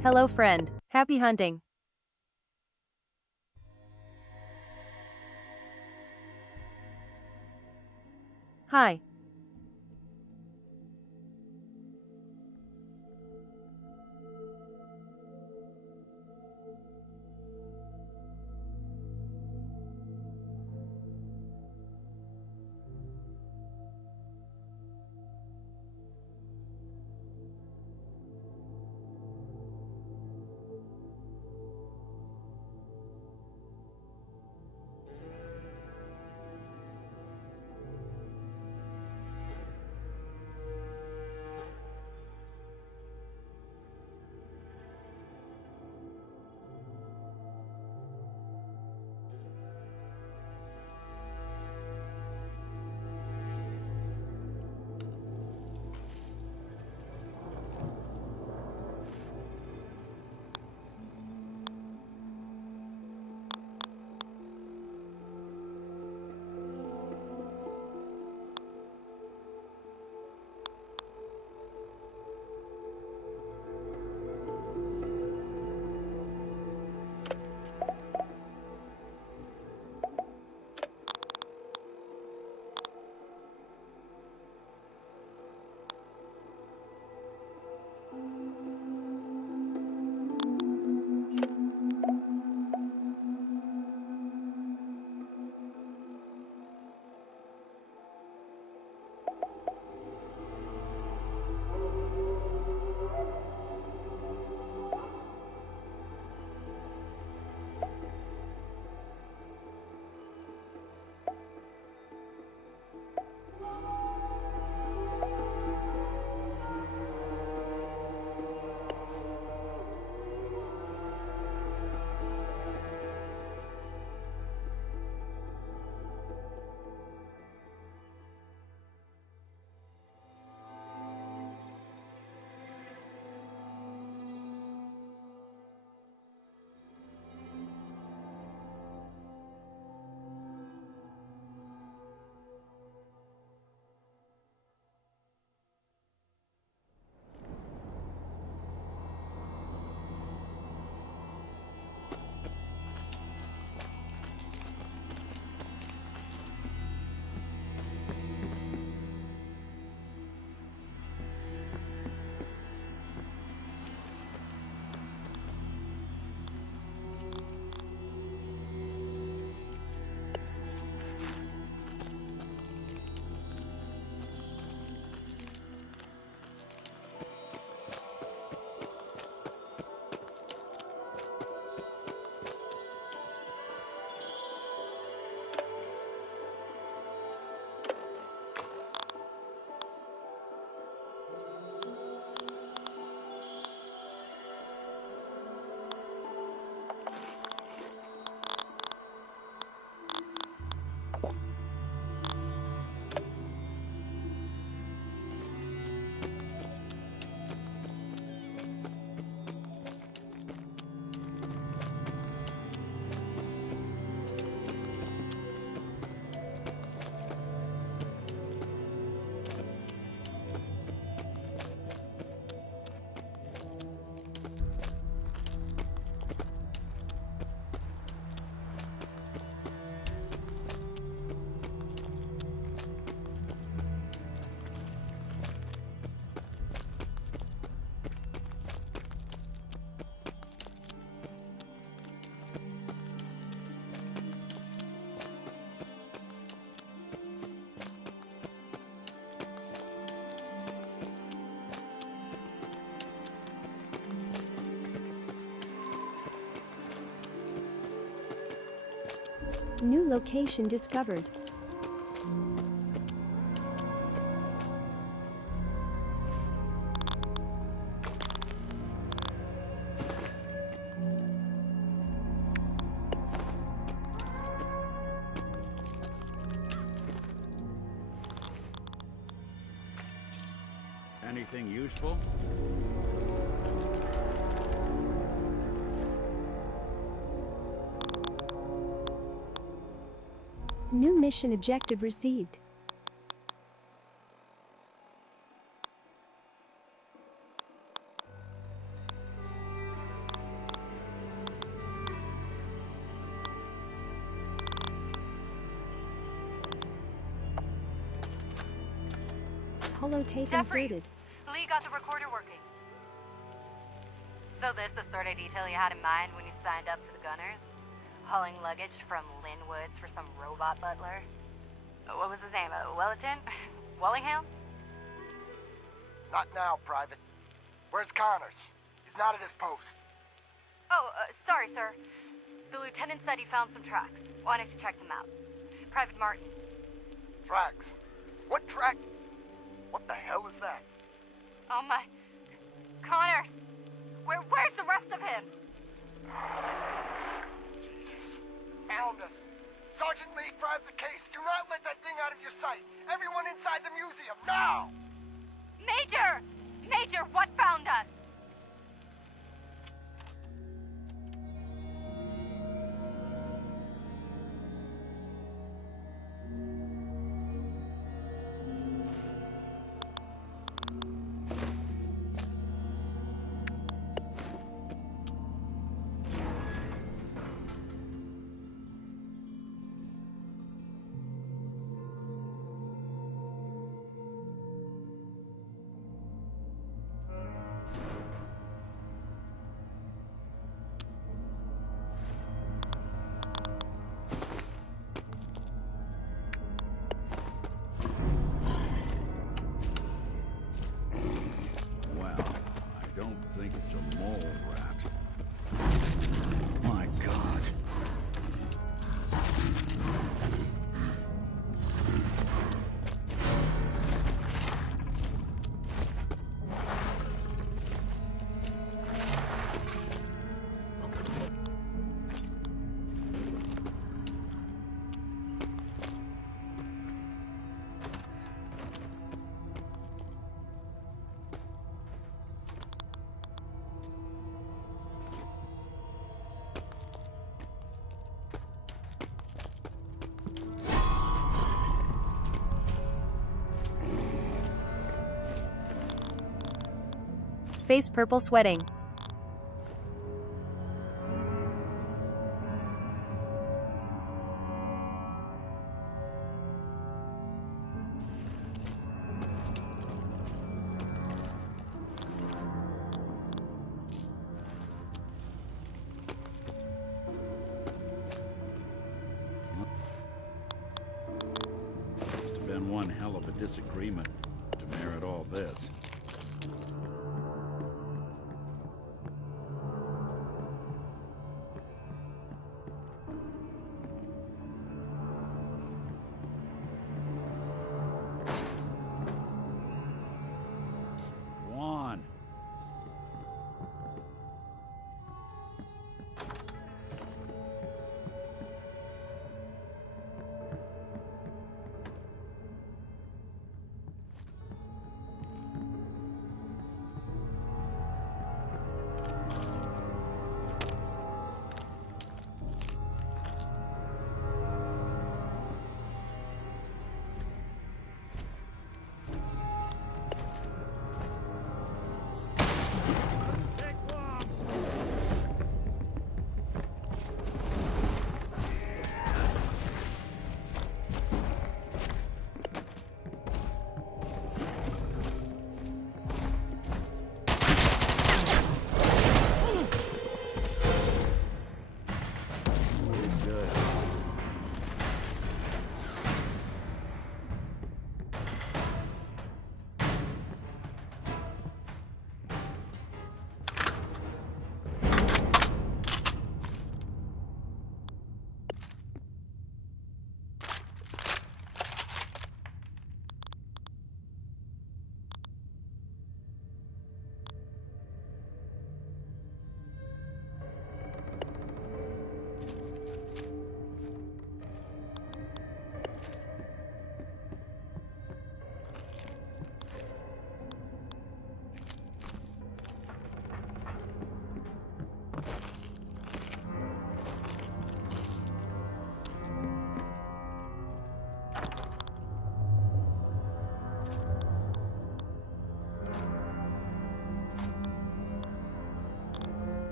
Hello friend, happy hunting. Hi. New location discovered. Anything useful? New mission objective received. Holotape Jeffrey, inserted. Lee got the recorder working. So this the sort of detail you had in mind when you signed up for the Gunners? Hauling luggage from Linwoods for some robot butler? What was his name? Wellerton? Wallingham? Not now, Private. Where's Connors? He's not at his post. Oh, sorry, sir. The lieutenant said he found some tracks. Wanted to check them out. Private Martin. Tracks? What track? What the hell is that? Oh my... Connors! Where's the rest of him? Jesus. Found us. Sergeant Lee, grab the case. Do not let that thing out of your sight. Everyone inside the museum, now! Major! Major, what found us? Face purple sweating. Must have been one hell of a disagreement to merit all this. Juan.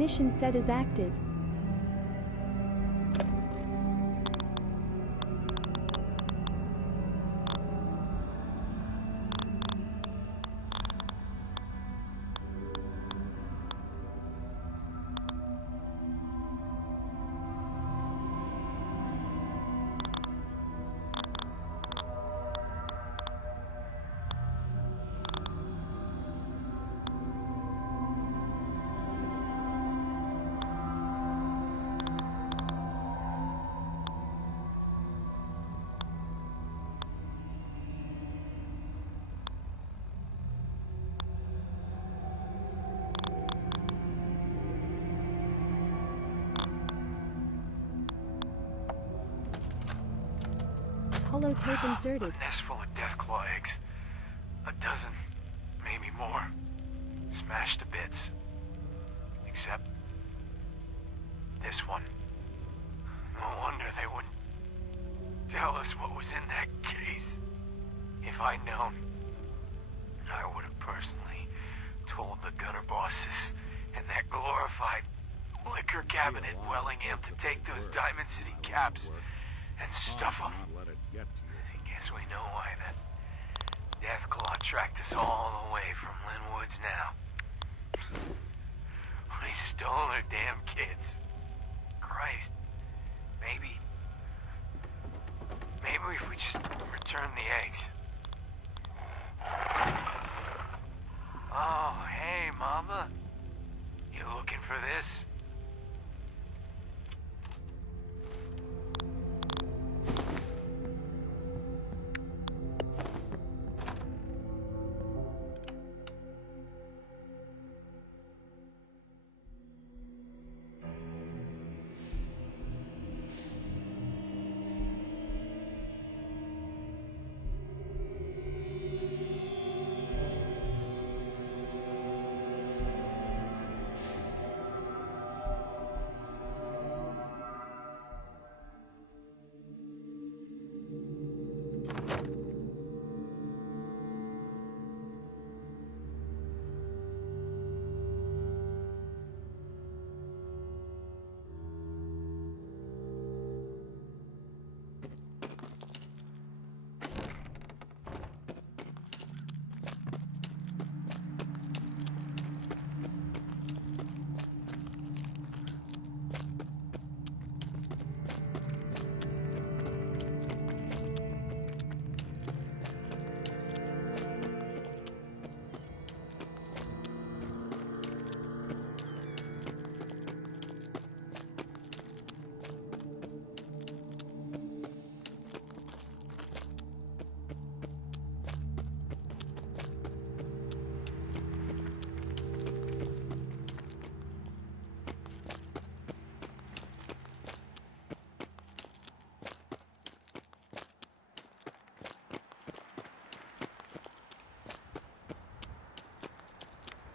Mission set is active. Holotape inserted. A nest full of deathclaw eggs. A dozen, maybe more. Smashed to bits. Except this one. No wonder they wouldn't tell us what was in that case. If I'd known, I would have personally told the gunner bosses and that glorified liquor cabinet in Wellingham to take those Diamond City caps and stuff them. Not let it get to you. I guess we know why that Deathclaw tracked us all the way from Linwood's now. We stole their damn kids. Christ. Maybe if we just return the eggs. Oh, hey, Mama. You looking for this?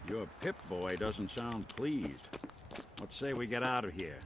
Your Pip-Boy doesn't sound pleased. What say we get out of here?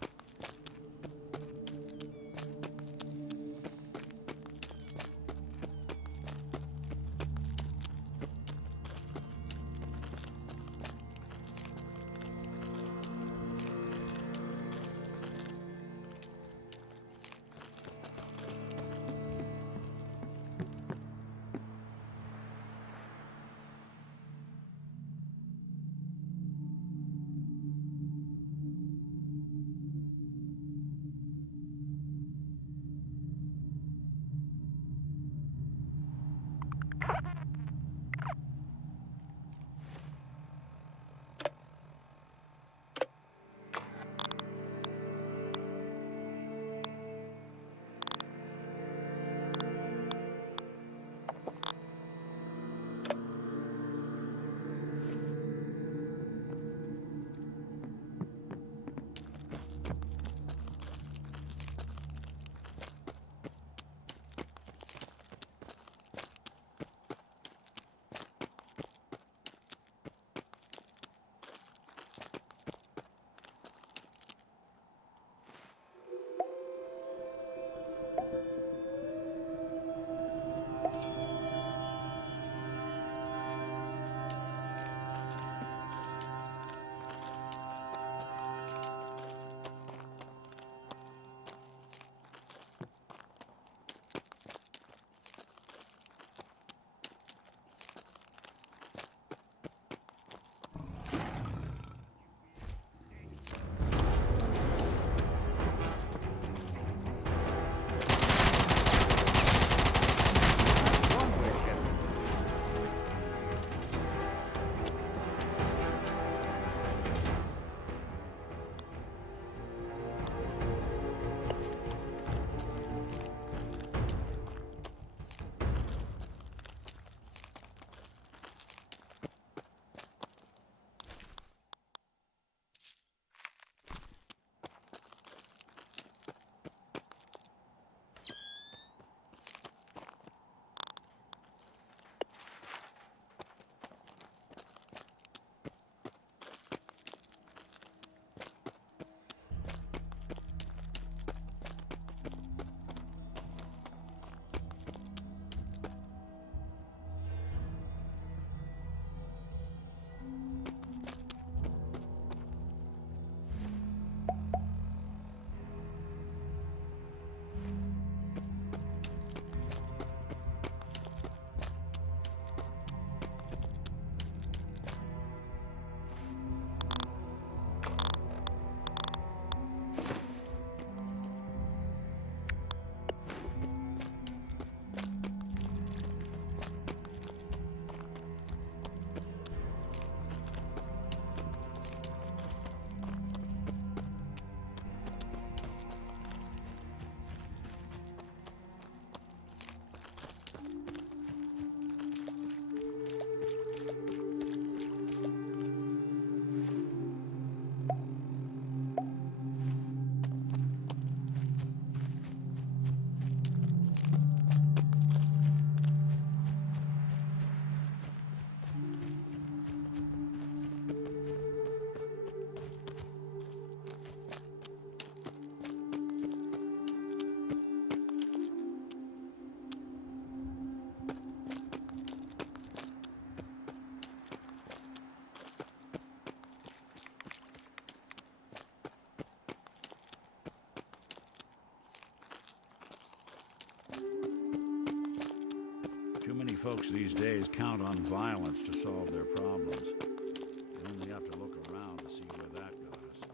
folks these days count on violence to solve their problems. You only have to look around to see where that got us.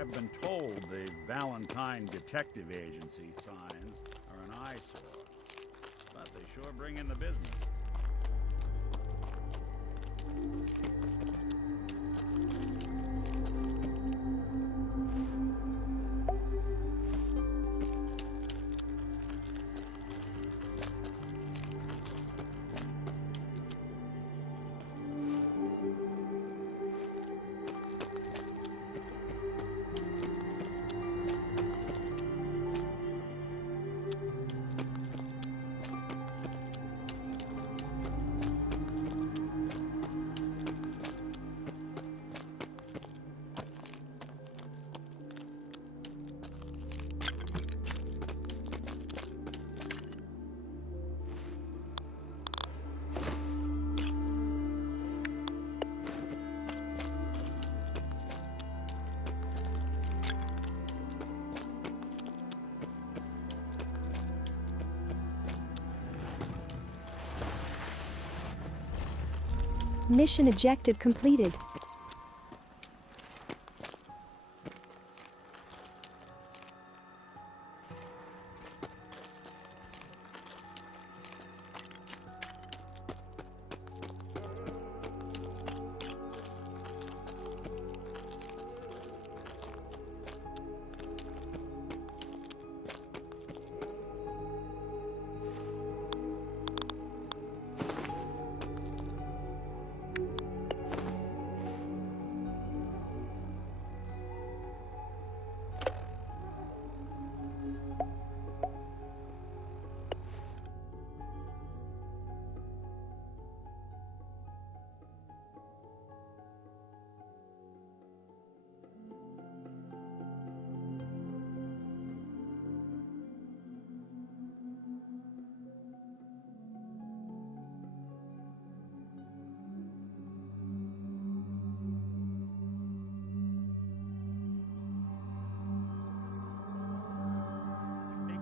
I've been told the Valentine Detective Agency signs are an eyesore, but they sure bring in the business. Mission objective completed.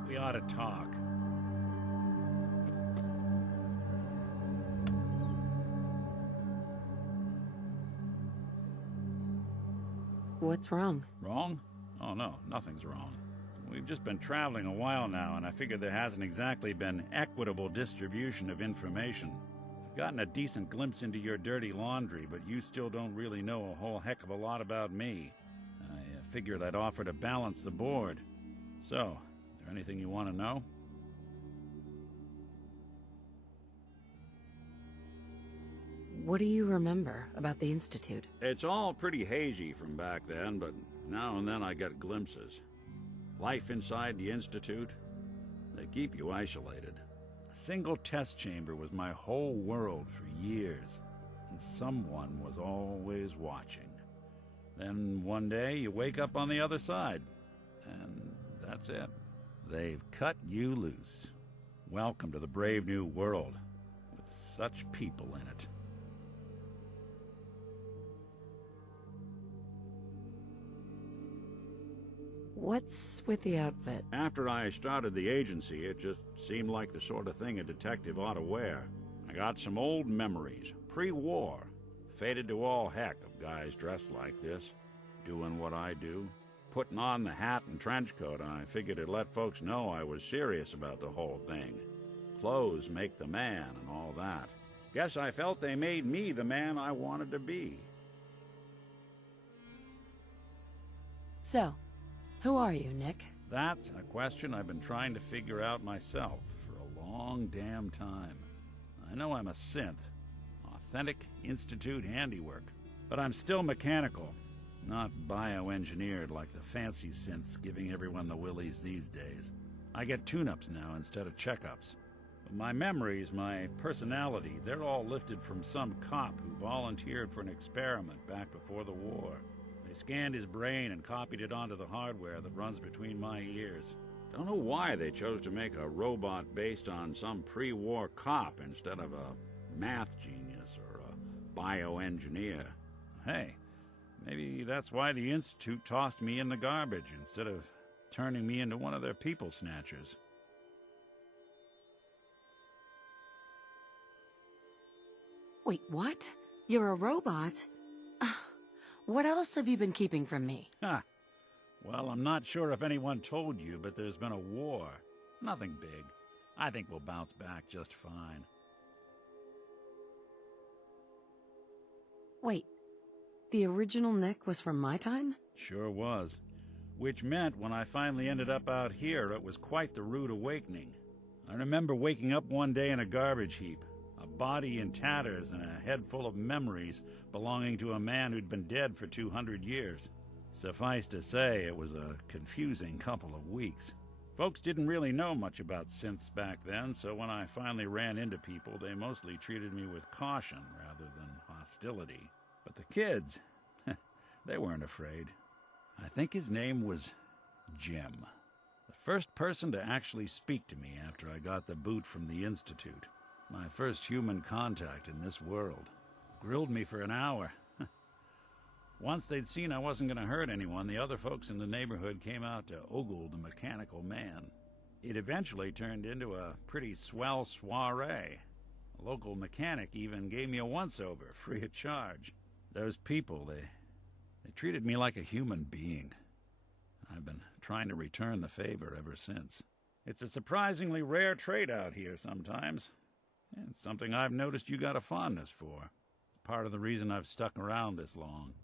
We ought to talk. What's wrong? Wrong? Oh no, nothing's wrong. We've just been traveling a while now, and I figured there hasn't exactly been equitable distribution of information. I've gotten a decent glimpse into your dirty laundry, but you still don't really know a whole heck of a lot about me. I figured I'd offer to balance the board. So, is there anything you want to know? What do you remember about the Institute? It's all pretty hazy from back then, but now and then I get glimpses. Life inside the Institute, they keep you isolated. A single test chamber was my whole world for years, and someone was always watching. Then one day you wake up on the other side, and that's it. They've cut you loose. Welcome to the brave new world, with such people in it. What's with the outfit? After I started the agency, it just seemed like the sort of thing a detective ought to wear. I got some old memories, pre-war. Faded to all heck of guys dressed like this, doing what I do. Putting on the hat and trench coat, I figured it'd let folks know I was serious about the whole thing. Clothes make the man and all that. Guess I felt they made me the man I wanted to be. So, who are you, Nick? That's a question I've been trying to figure out myself for a long damn time. I know I'm a synth, authentic Institute handiwork, but I'm still mechanical, not bioengineered like the fancy synths giving everyone the willies these days. I get tune-ups now instead of checkups. But my memories, my personality, they're all lifted from some cop who volunteered for an experiment back before the war. They scanned his brain and copied it onto the hardware that runs between my ears. Don't know why they chose to make a robot based on some pre-war cop instead of a math genius or a bioengineer. Hey, maybe that's why the Institute tossed me in the garbage instead of turning me into one of their people snatchers. Wait, what? You're a robot? What else have you been keeping from me? Ha! Well, I'm not sure if anyone told you, but there's been a war. Nothing big. I think we'll bounce back just fine. Wait, the original neck was from my time? Sure was. Which meant when I finally ended up out here, it was quite the rude awakening. I remember waking up one day in a garbage heap, a body in tatters and a head full of memories belonging to a man who'd been dead for 200 years. Suffice to say, it was a confusing couple of weeks. Folks didn't really know much about synths back then, so when I finally ran into people, they mostly treated me with caution rather than hostility. But the kids, they weren't afraid. I think his name was Jim. The first person to actually speak to me after I got the boot from the Institute. My first human contact in this world. Grilled me for an hour. Once they'd seen I wasn't going to hurt anyone, the other folks in the neighborhood came out to ogle the mechanical man. It eventually turned into a pretty swell soiree. A local mechanic even gave me a once-over, free of charge. Those people, they treated me like a human being. I've been trying to return the favor ever since. It's a surprisingly rare trait out here sometimes. And it's something I've noticed you got a fondness for. Part of the reason I've stuck around this long.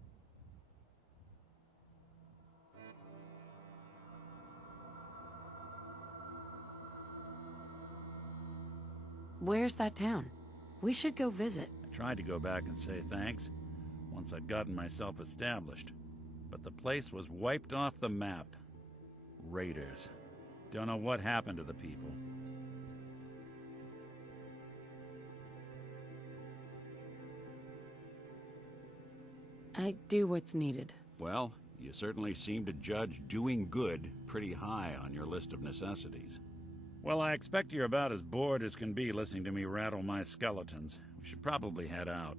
Where's that town? We should go visit. I tried to go back and say thanks, once I'd gotten myself established. But the place was wiped off the map. Raiders. Don't know what happened to the people. I do what's needed. Well, you certainly seem to judge doing good pretty high on your list of necessities. Well, I expect you're about as bored as can be listening to me rattle my skeletons. We should probably head out.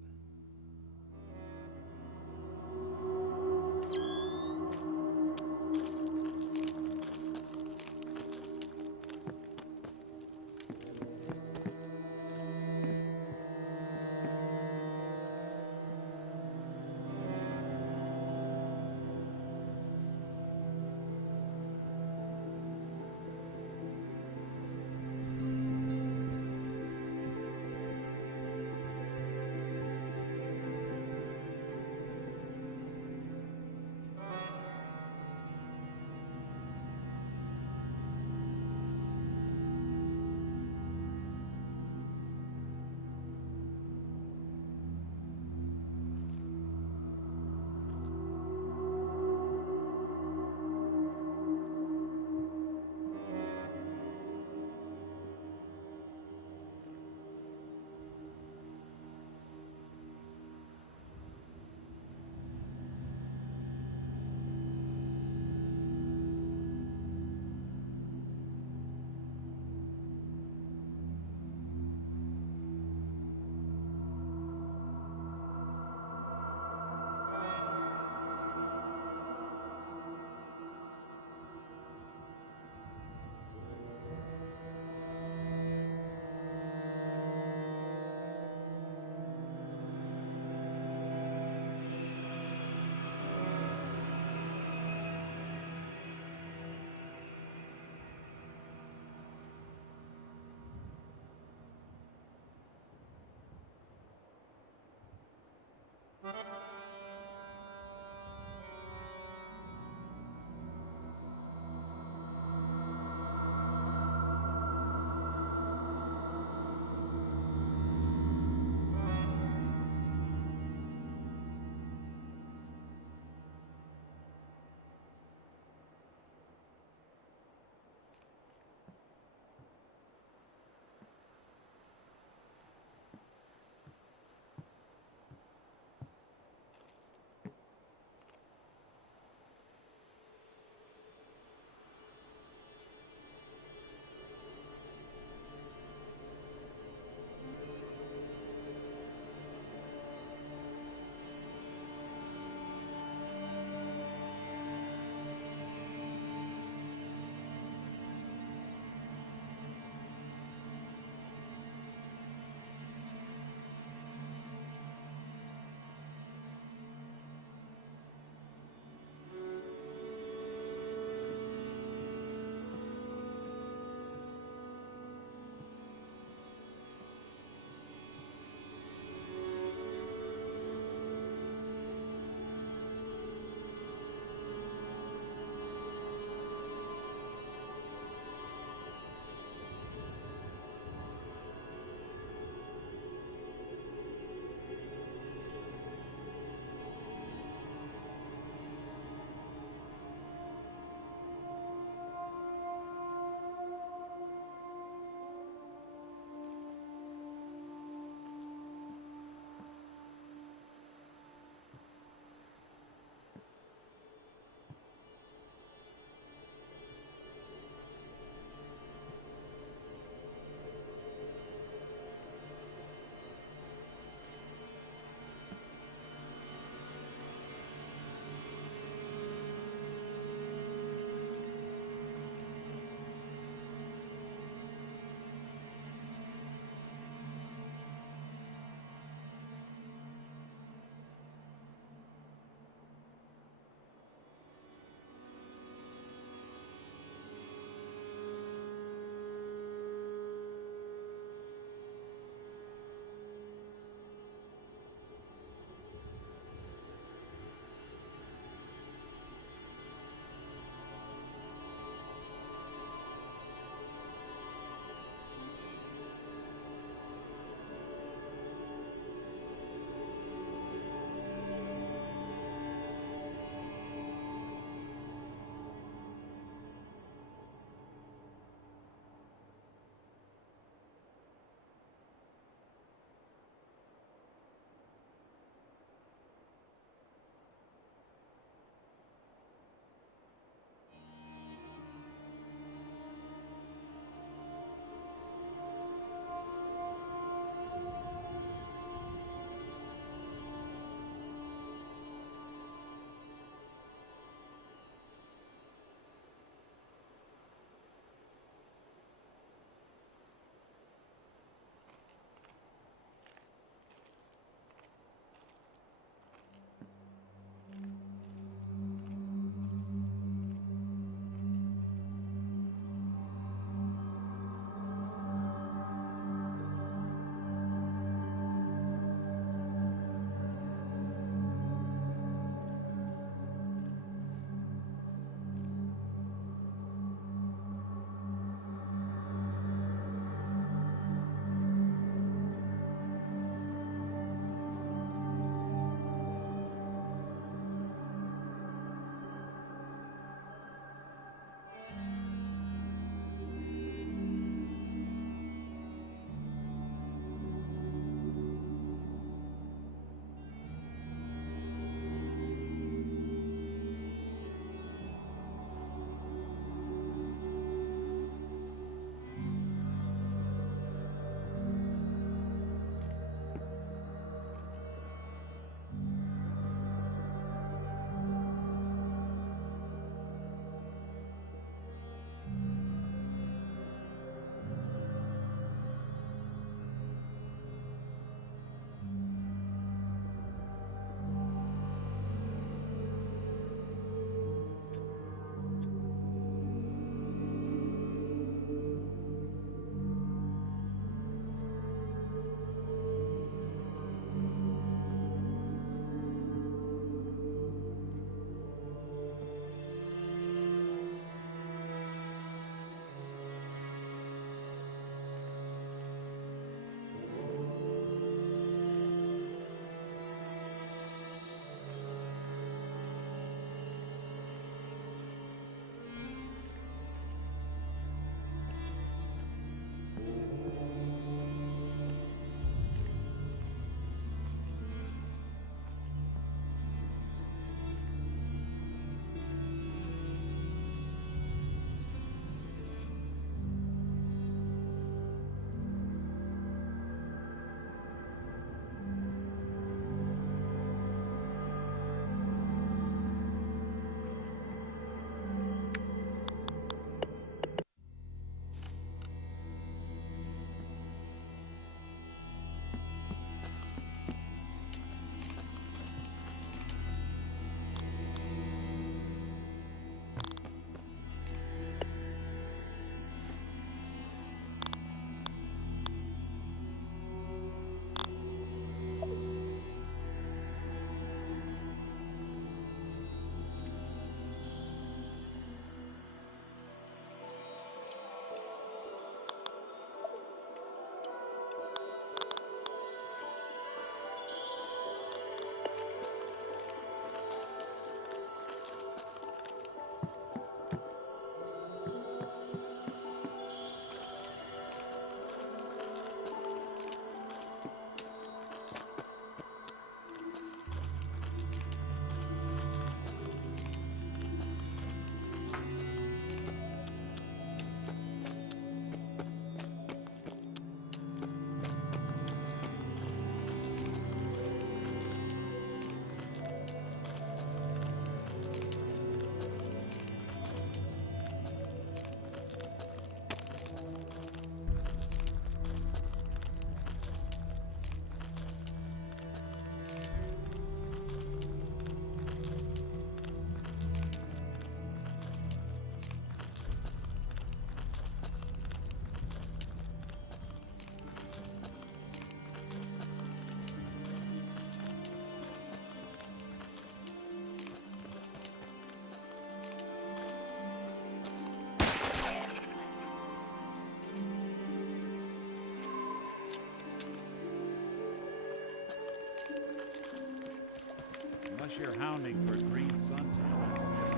guess you're hounding for green suntan, isn't it?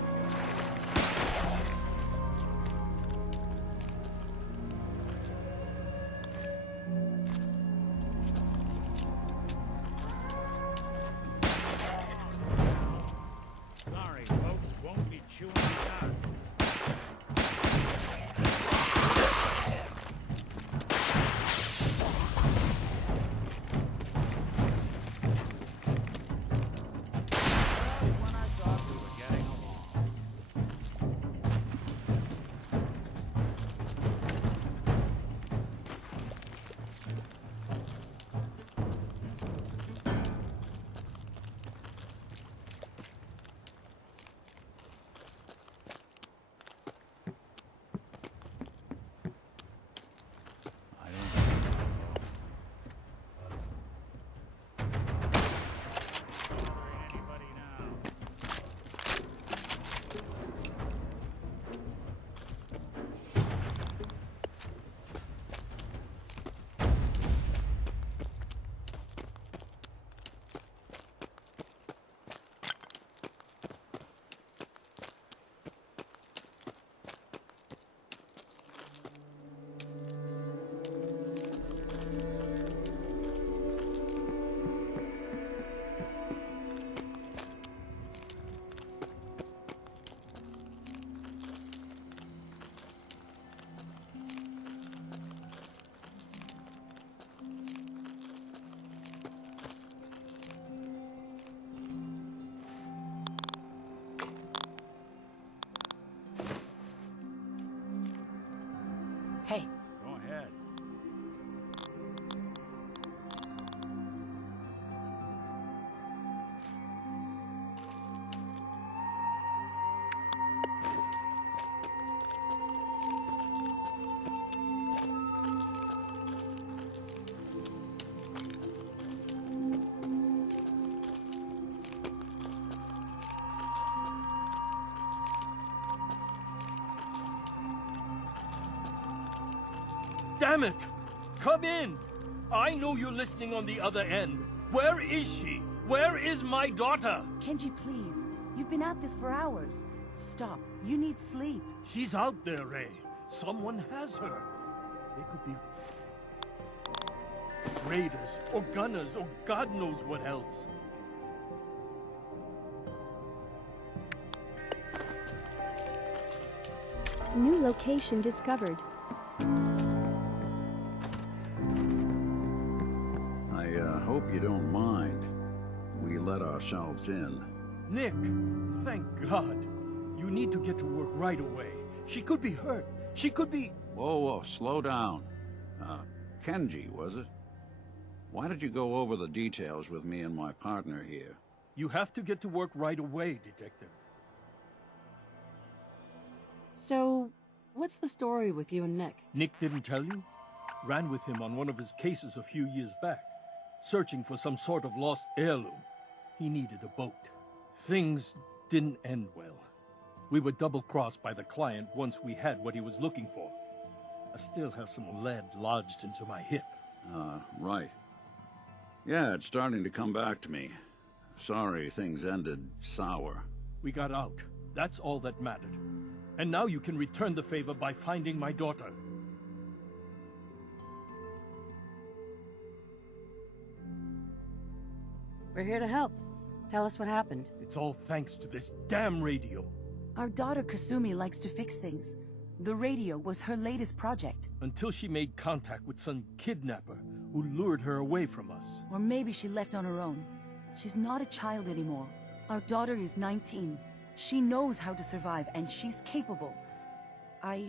Sorry, folks, won't be chewing dust. When I thought we were getting along. I don't anybody now. Hey, Go ahead. Damn it! Come in! I know you're listening on the other end. Where is she? Where is my daughter? Kenji, please. You've been at this for hours. Stop. You need sleep. She's out there, Ray. Someone has her. They could be raiders, or gunners, or God knows what else. New location discovered. I hope you don't mind. We let ourselves in. Nick, thank God. You need to get to work right away. She could be hurt. She could be... Whoa, slow down. Kenji, was it? Why did you go over the details with me and my partner here? You have to get to work right away, Detective. so what's the story with you and Nick? Nick didn't tell you? Ran with him on one of his cases a few years back, searching for some sort of lost heirloom. He needed a boat. Things didn't end well. We were double-crossed by the client once we had what he was looking for. I still have some lead lodged into my hip. Right. Yeah, it's starting to come back to me. Sorry things ended sour. We got out. That's all that mattered. And now you can return the favor by finding my daughter. We're here to help. Tell us what happened. It's all thanks to this damn radio. Our daughter Kasumi likes to fix things. The radio was her latest project. Until she made contact with some kidnapper who lured her away from us. Or maybe she left on her own. She's not a child anymore. Our daughter is 19. She knows how to survive, and she's capable. I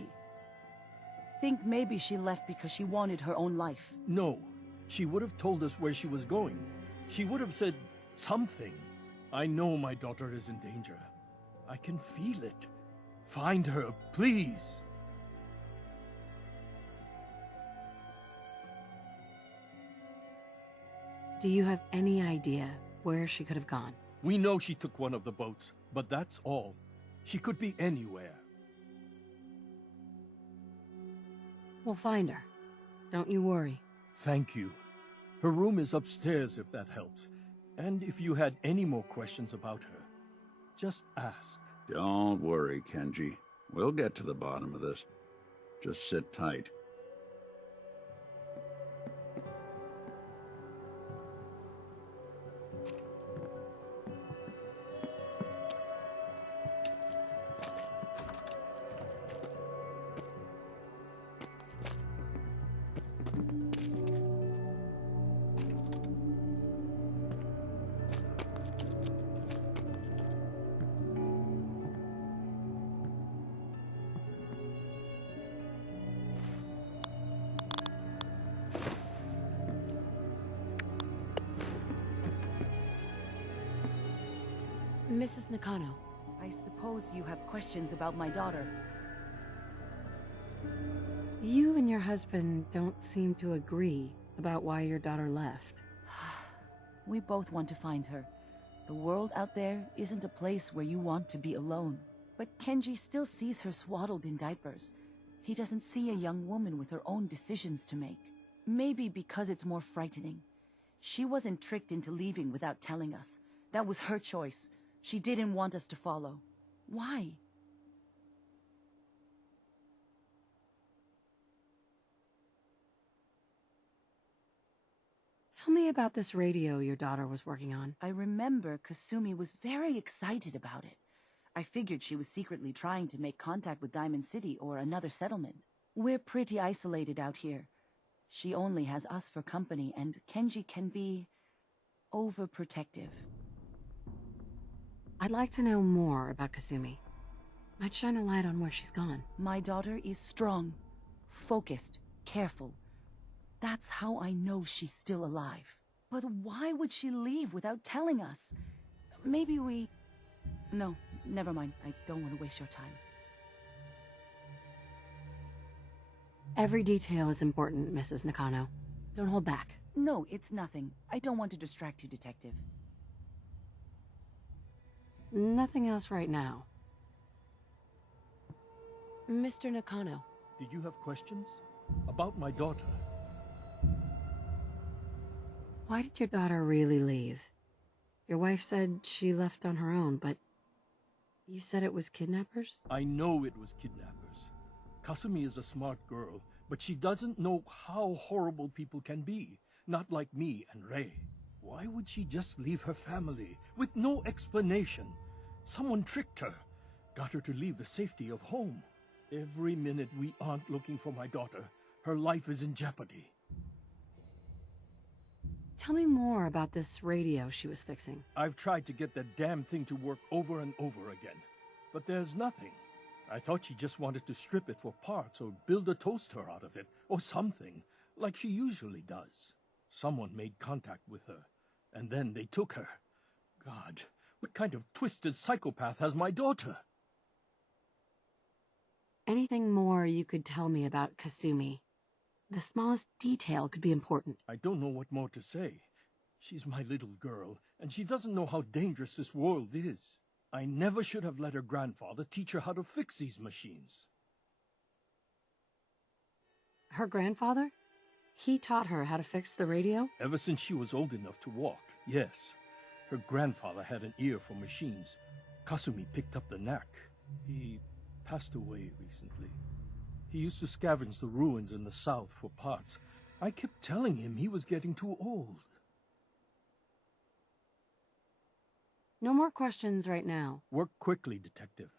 think maybe she left because she wanted her own life. No, she would have told us where she was going. She would have said something. I know my daughter is in danger. I can feel it. Find her, please. Do you have any idea where she could have gone? We know she took one of the boats, but that's all. She could be anywhere. We'll find her. Don't you worry. Thank you. Her room is upstairs, if that helps. And if you had any more questions about her, just ask. Don't worry, Kenji. We'll get to the bottom of this. Just sit tight. Mrs. Nakano. I suppose you have questions about my daughter. You and your husband don't seem to agree about why your daughter left. We both want to find her. The world out there isn't a place where you want to be alone. But Kenji still sees her swaddled in diapers. He doesn't see a young woman with her own decisions to make. Maybe because it's more frightening. She wasn't tricked into leaving without telling us. That was her choice. She didn't want us to follow. Why? Tell me about this radio your daughter was working on. I remember Kasumi was very excited about it. I figured she was secretly trying to make contact with Diamond City or another settlement. We're pretty isolated out here. She only has us for company, and Kenji can be overprotective. I'd like to know more about Kasumi. Might shine a light on where she's gone. My daughter is strong, focused, careful. That's how I know she's still alive. But why would she leave without telling us? Maybe we... No, never mind. I don't want to waste your time. Every detail is important, Mrs. Nakano. Don't hold back. No, it's nothing. I don't want to distract you, Detective. Nothing else right now. Mr. Nakano. Did you have questions? About my daughter? Why did your daughter really leave? Your wife said she left on her own, but you said it was kidnappers? I know it was kidnappers. Kasumi is a smart girl, but she doesn't know how horrible people can be. Not like me and Ray. Why would she just leave her family with no explanation? Someone tricked her, got her to leave the safety of home. Every minute we aren't looking for my daughter, her life is in jeopardy. Tell me more about this radio she was fixing. I've tried to get that damn thing to work over and over again, but there's nothing. I thought she just wanted to strip it for parts or build a toaster out of it, or something, like she usually does. Someone made contact with her, and then they took her. God, what kind of twisted psychopath has my daughter? Anything more you could tell me about Kasumi? The smallest detail could be important. I don't know what more to say. She's my little girl, and she doesn't know how dangerous this world is. I never should have let her grandfather teach her how to fix these machines. Her grandfather? He taught her how to fix the radio? Ever since she was old enough to walk, yes. Her grandfather had an ear for machines. Kasumi picked up the knack. He passed away recently. He used to scavenge the ruins in the south for parts. I kept telling him he was getting too old. No more questions right now. Work quickly, Detective.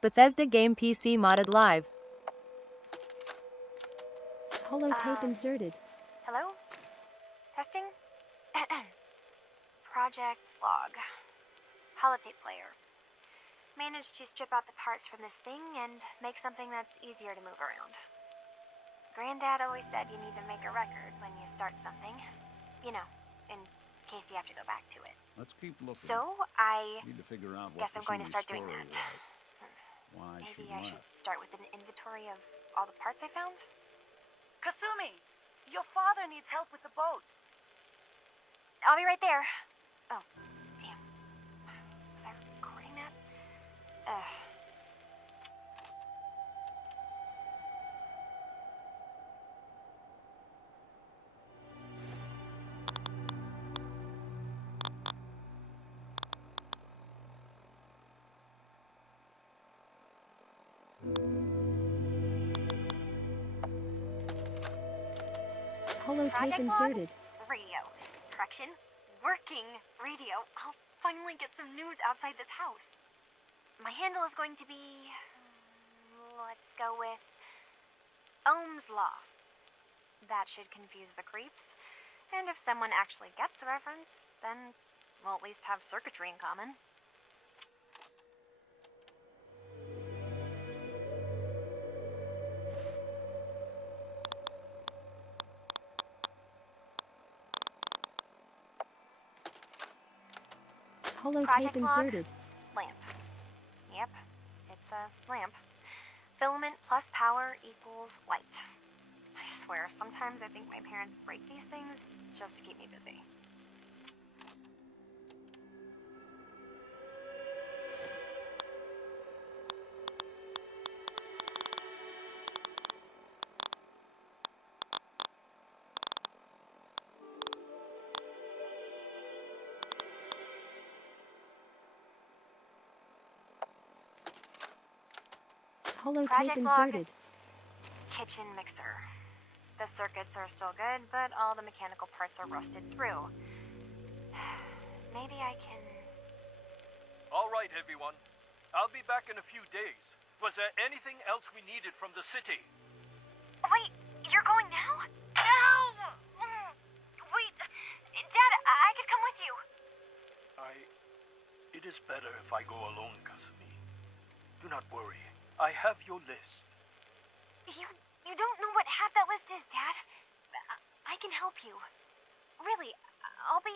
Bethesda Game PC modded live. Holotape inserted. Hello? Testing? Project log. Holotape player. Managed to strip out the parts from this thing and make something that's easier to move around. Granddad always said you need to make a record when you start something. You know, in case you have to go back to it. Let's keep looking. So, I Need to figure out what guess I'm going to start doing story that. was. Why Maybe she I left. should start with an inventory of all the parts I found? Kasumi, your father needs help with the boat. I'll be right there. Oh, damn. Was I recording that? Holotape Project log? inserted. Radio. Correction. Working radio. I'll finally get some news outside this house. My handle is going to be... let's go with... Ohm's Law. That should confuse the creeps. And if someone actually gets the reference, then we'll at least have circuitry in common. Holotape Project log? inserted. Lamp. Yep, it's a lamp. Filament plus power equals light. I swear, sometimes I think my parents break these things just to keep me busy. Holotape Project log. inserted. Kitchen mixer. The circuits are still good, but all the mechanical parts are rusted through. Maybe I can... All right, everyone. I'll be back in a few days. Was there anything else we needed from the city? Wait, you're going now? No! Wait, Dad, I could come with you. It is better if I go alone, Kasumi. Do not worry. I have your list. You don't know what half that list is, Dad. I can help you. Really, I'll be...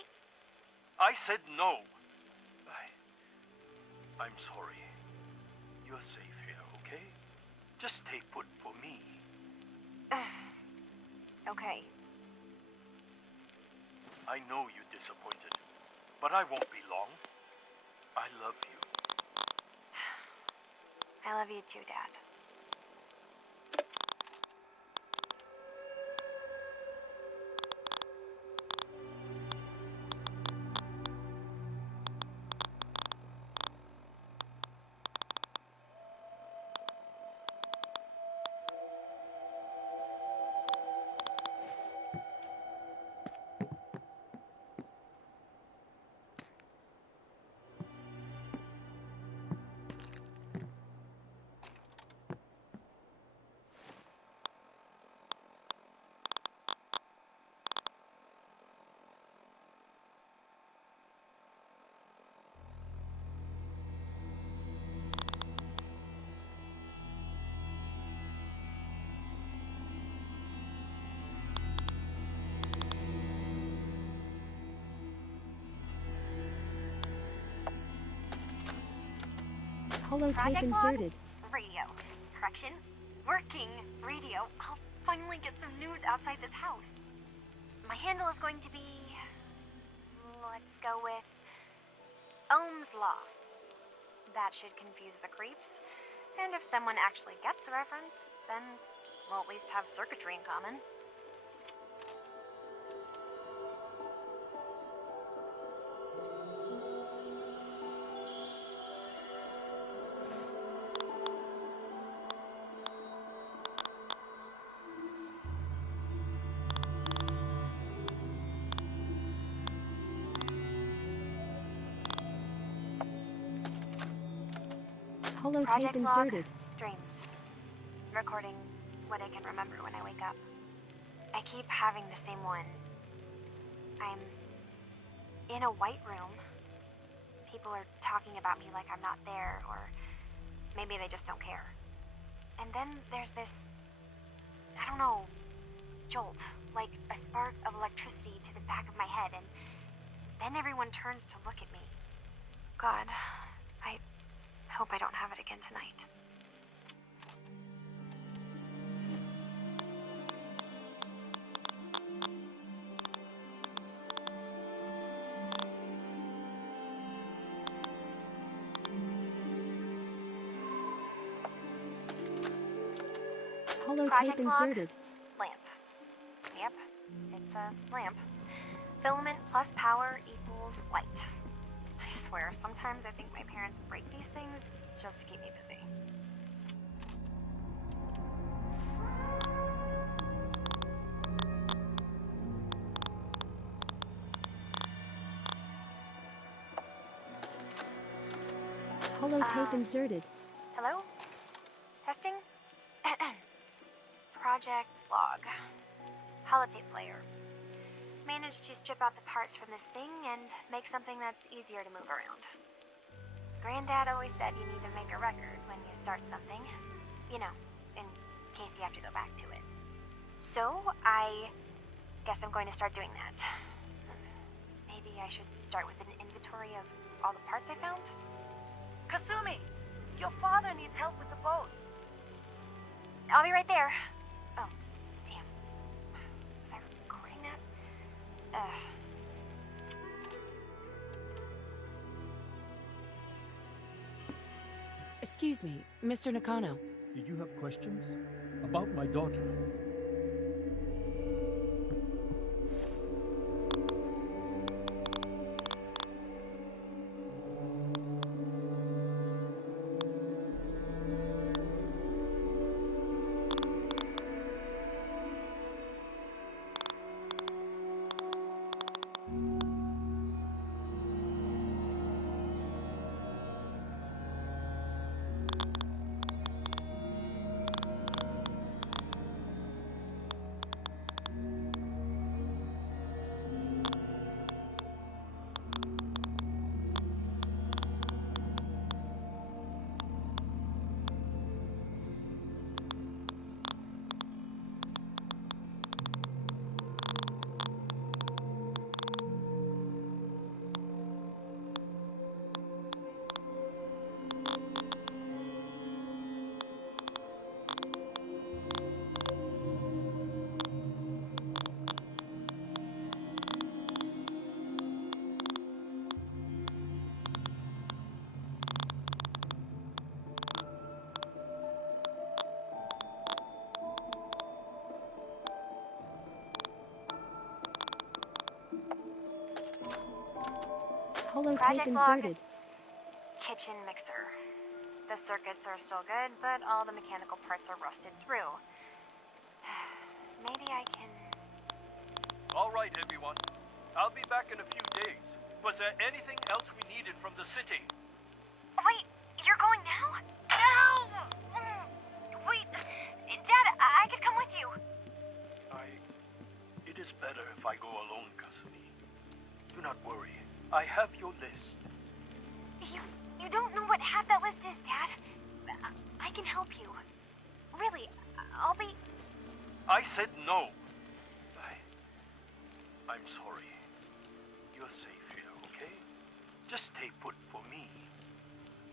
I said no. I'm sorry. You're safe here, okay? Just stay put for me. Okay. I know you're disappointed, but I won't be long. I love you. I love you too, Dad. Holotape Project log? inserted. Radio. Correction. Working radio. I'll finally get some news outside this house. handle is going to be... let's go with... Ohm's Law. That should confuse the creeps. And if someone actually gets the reference, then we'll at least have circuitry in common. Holotape Project log, inserted. dreams. Recording what I can remember when I wake up. I keep having the same one. I'm in a white room. People are talking about me like I'm not there, or maybe they just don't care. And then there's this, I don't know, jolt, like a spark of electricity to the back of my head, and then everyone turns to look at me. God, I hope I don't have it again tonight. Holotape Project log, inserted. lamp. Yep, it's a lamp. Filament plus power equals light. I swear, sometimes I think my parents break these things just to keep me busy. Holotape inserted. Hello? Testing? Project log. Holotape player. Managed to strip out the parts from this thing and make something that's easier to move around. Granddad always said you need to make a record when you start something. You know, in case you have to go back to it. So, I guess I'm going to start doing that. Maybe I should start with an inventory of all the parts I found? Kasumi, your father needs help with the boat. I'll be right there. Oh, damn. Was I recording that? Excuse me, Mr. Nakano. Did you have questions? About my daughter? Holotape Project inserted. log. Kitchen mixer. The circuits are still good, but all the mechanical parts are rusted through. Maybe I can... All right, everyone. I'll be back in a few days. Was there anything else we needed from the city? Wait, you're going now? No! Wait, Dad, I could come with you. It is better if I go alone, Kasumi. Do not worry. I have your list. You don't know what half that list is, Dad. I can help you. Really, I'll be... I said no. I'm sorry. You're safe here, okay? Just stay put for me.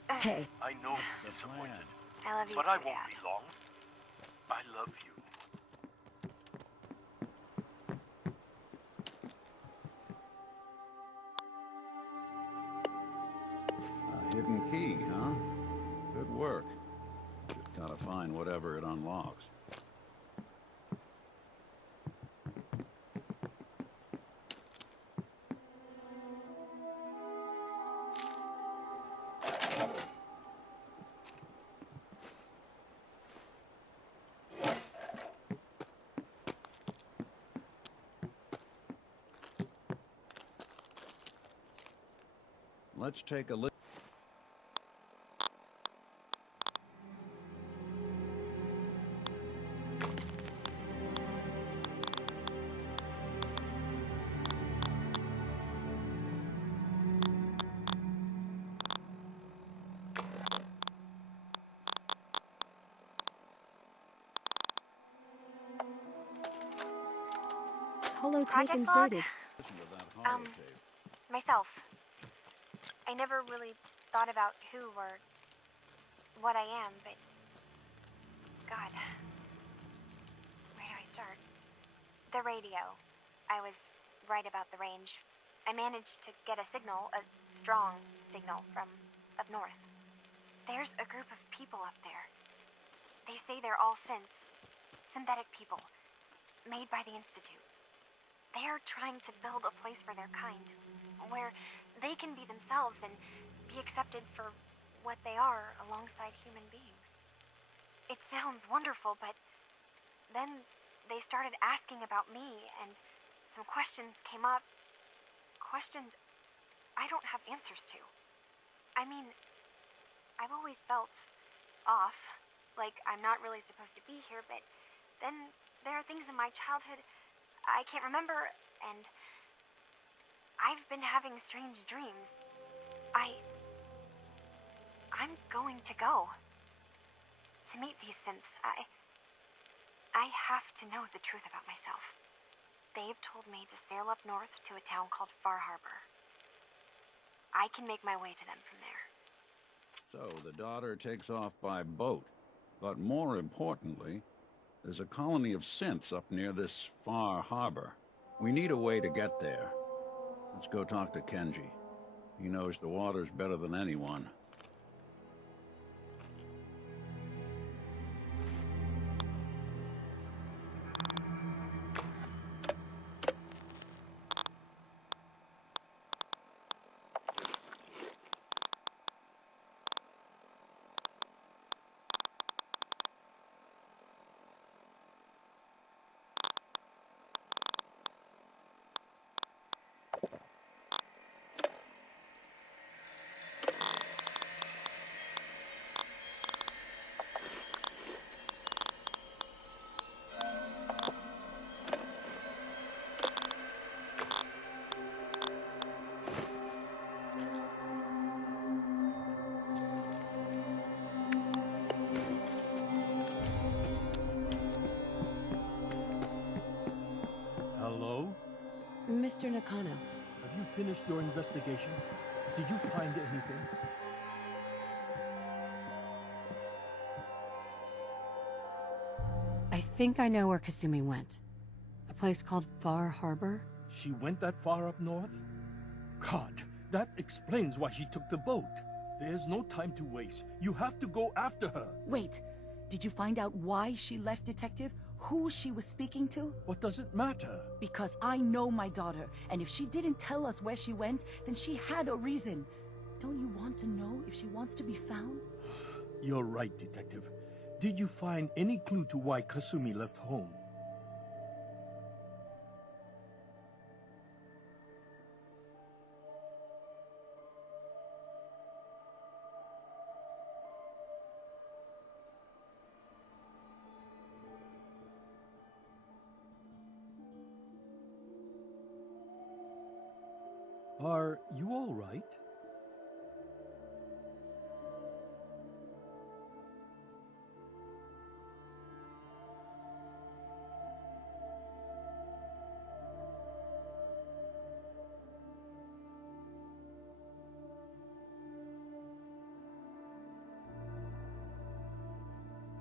Hey. I know you're disappointed, I love you but too, I won't Dad. be long. I love you. hidden key, huh? Good work. Just gotta find whatever it unlocks. Let's take a look. Holotape Project inserted. Listen to that holotape. Myself. I never really thought about who or what I am, but God, where do I start? The radio. I was right about the range. I managed to get a signal, a strong signal from up north. There's a group of people up there. They say they're all synthetic people, made by the Institute. They're trying to build a place for their kind, where they can be themselves and be accepted for what they are alongside human beings. It sounds wonderful, but then they started asking about me, and some questions came up. Questions I don't have answers to. I mean, I've always felt off, like I'm not really supposed to be here, but then there are things in my childhood I can't remember, and I've been having strange dreams. I'm going to go to meet these synths. I have to know the truth about myself. They've told me to sail up north to a town called Far Harbor. I can make my way to them from there. So the daughter takes off by boat. But more importantly, there's a colony of synths up near this Far Harbor. We need a way to get there. Let's go talk to Kenji. He knows the waters better than anyone. Hello? Mr. Nakano. Have you finished your investigation? Did you find anything? I think I know where Kasumi went. A place called Far Harbor? She went that far up north? God, that explains why she took the boat. There's no time to waste. You have to go after her. Wait, did you find out why she left, Detective? Who she was speaking to? What does it matter? Because I know my daughter, and if she didn't tell us where she went, then she had a reason. Don't you want to know if she wants to be found? You're right, Detective. Did you find any clue to why Kasumi left home? Are you all right?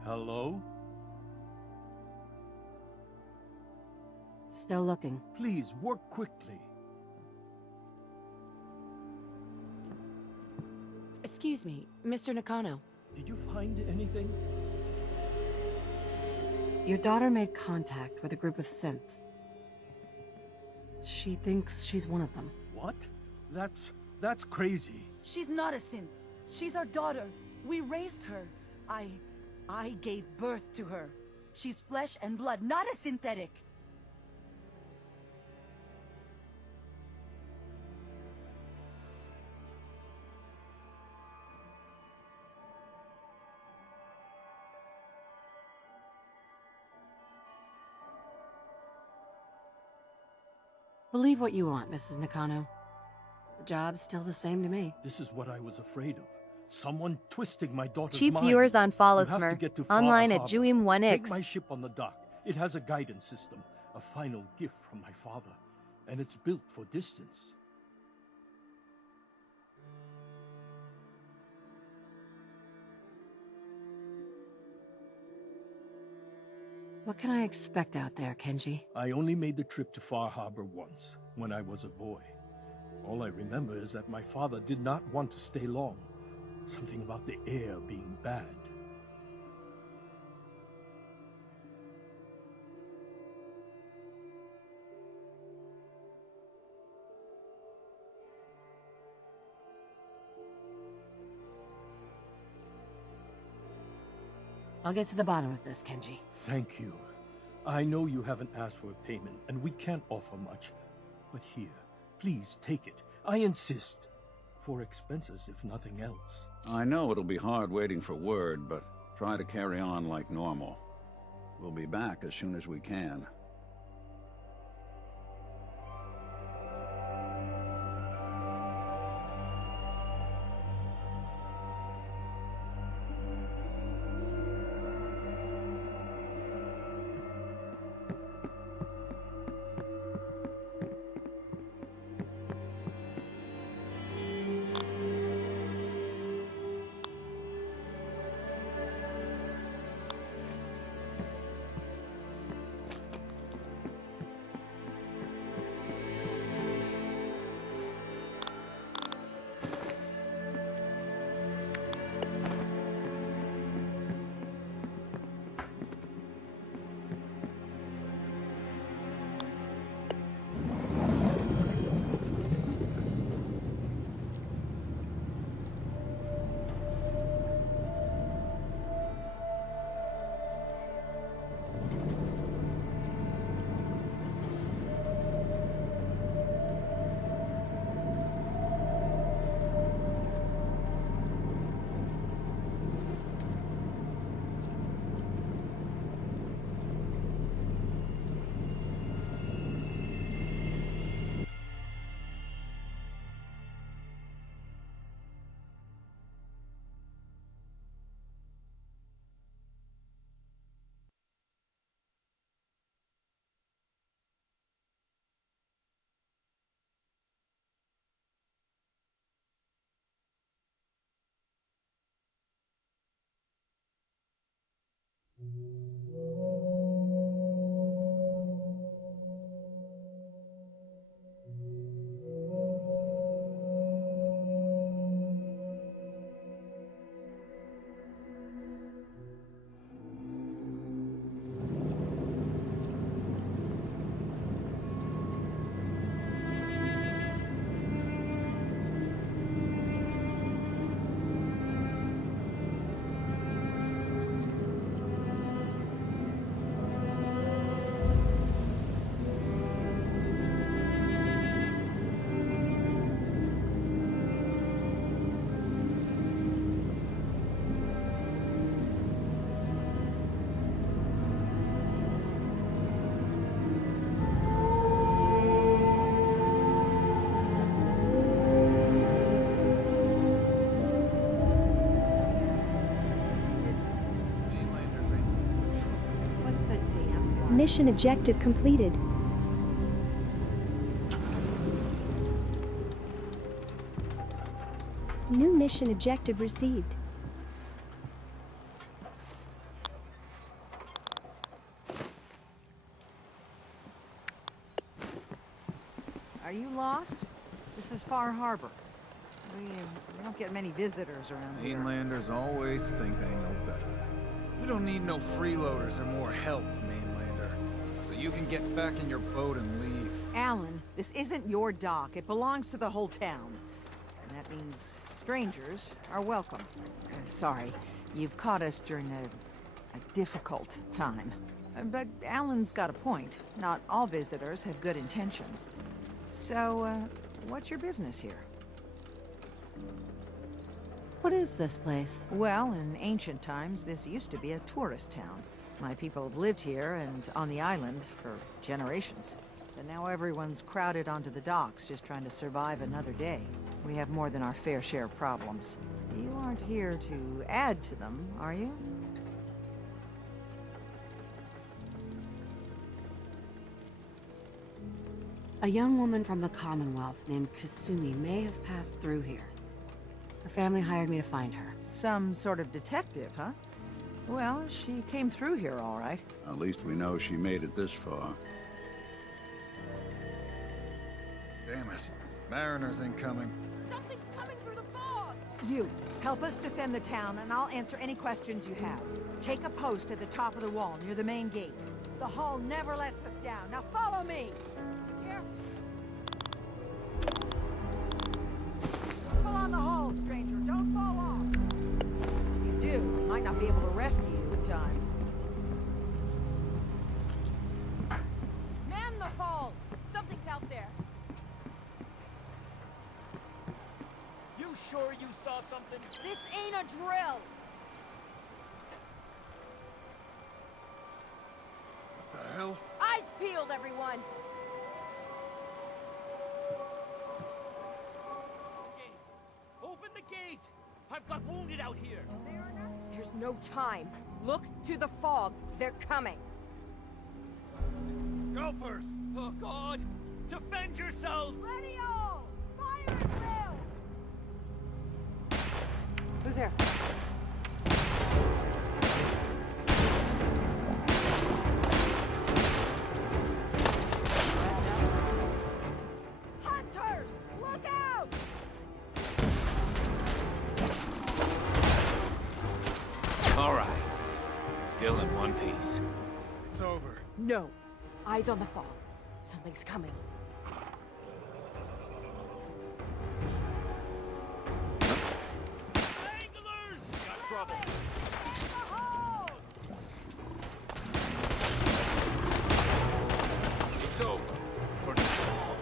Hello? Still looking. Please, work quickly. Excuse me, Mr. Nakano. Did you find anything? Your daughter made contact with a group of synths. She thinks she's one of them. What? That's crazy. She's not a synth. She's our daughter. We raised her. I gave birth to her. She's flesh and blood, not a synthetic. Believe what you want, Mrs. Nakano. The job's still the same to me. This is what I was afraid of. Someone twisting my daughter's Cheap mind. viewers on You have to Follow-smer. get to Far Online at Harbor. Juim1x. Take my ship on the dock. It has a guidance system, a final gift from my father, and it's built for distance. What can I expect out there, Kenji? I only made the trip to Far Harbor once, when I was a boy. All I remember is that my father did not want to stay long. Something about the air being bad. I'll get to the bottom of this, Kenji. Thank you. I know you haven't asked for a payment, and we can't offer much. But here, please take it. I insist. For expenses, if nothing else. I know it'll be hard waiting for word, but try to carry on like normal. We'll be back as soon as we can. Mission objective completed. New mission objective received. Are you lost? This is Far Harbor. We don't get many visitors around here. Mainlanders always think they know better. We don't need no freeloaders or more help, Mainlander. So you can get back in your boat and leave. Alan, this isn't your dock. It belongs to the whole town. And that means strangers are welcome. Sorry, you've caught us during a difficult time. But Alan's got a point. Not all visitors have good intentions. So, what's your business here? What is this place? Well, in ancient times, this used to be a tourist town. My people have lived here and on the island for generations. But now everyone's crowded onto the docks, just trying to survive another day. We have more than our fair share of problems. You aren't here to add to them, are you? A young woman from the Commonwealth named Kasumi may have passed through here. Her family hired me to find her. Some sort of detective, huh? Well, she came through here all right. At least we know she made it this far. Damn it. Mariners incoming. Something's coming through the fog! You, help us defend the town, and I'll answer any questions you have. Take a post at the top of the wall, near the main gate. The hall never lets us down. Now follow me! Careful on the hall, stranger. Don't fall off. If you do, I might not be able to rescue you in time. Man the hall! Something's out there. You sure you saw something? This ain't a drill! What the hell? Eyes peeled, everyone! Open the gate! I've got wounded out here! There's no time. Look to the fog. They're coming. Gulpers! Oh, God! Defend yourselves! Ready all! Fire at will! Who's there? Hunters! Look out! All right. Still in one piece. It's over. No. Eyes on the fog. Something's coming. Anglers! Got trouble. It's over. For now.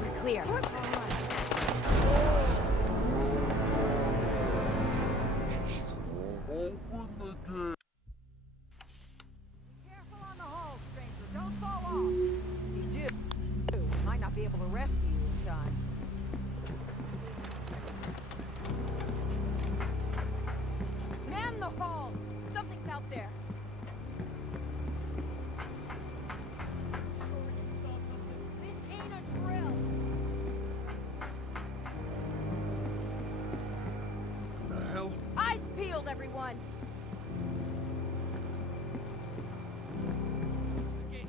We're clear. Careful on the hall, stranger. Don't fall off. If you do, I might not be able to rescue you in time. Man the hall! Something's out there. Sure you saw something? This ain't a drill. What the hell? Eyes peeled, everyone. The gate!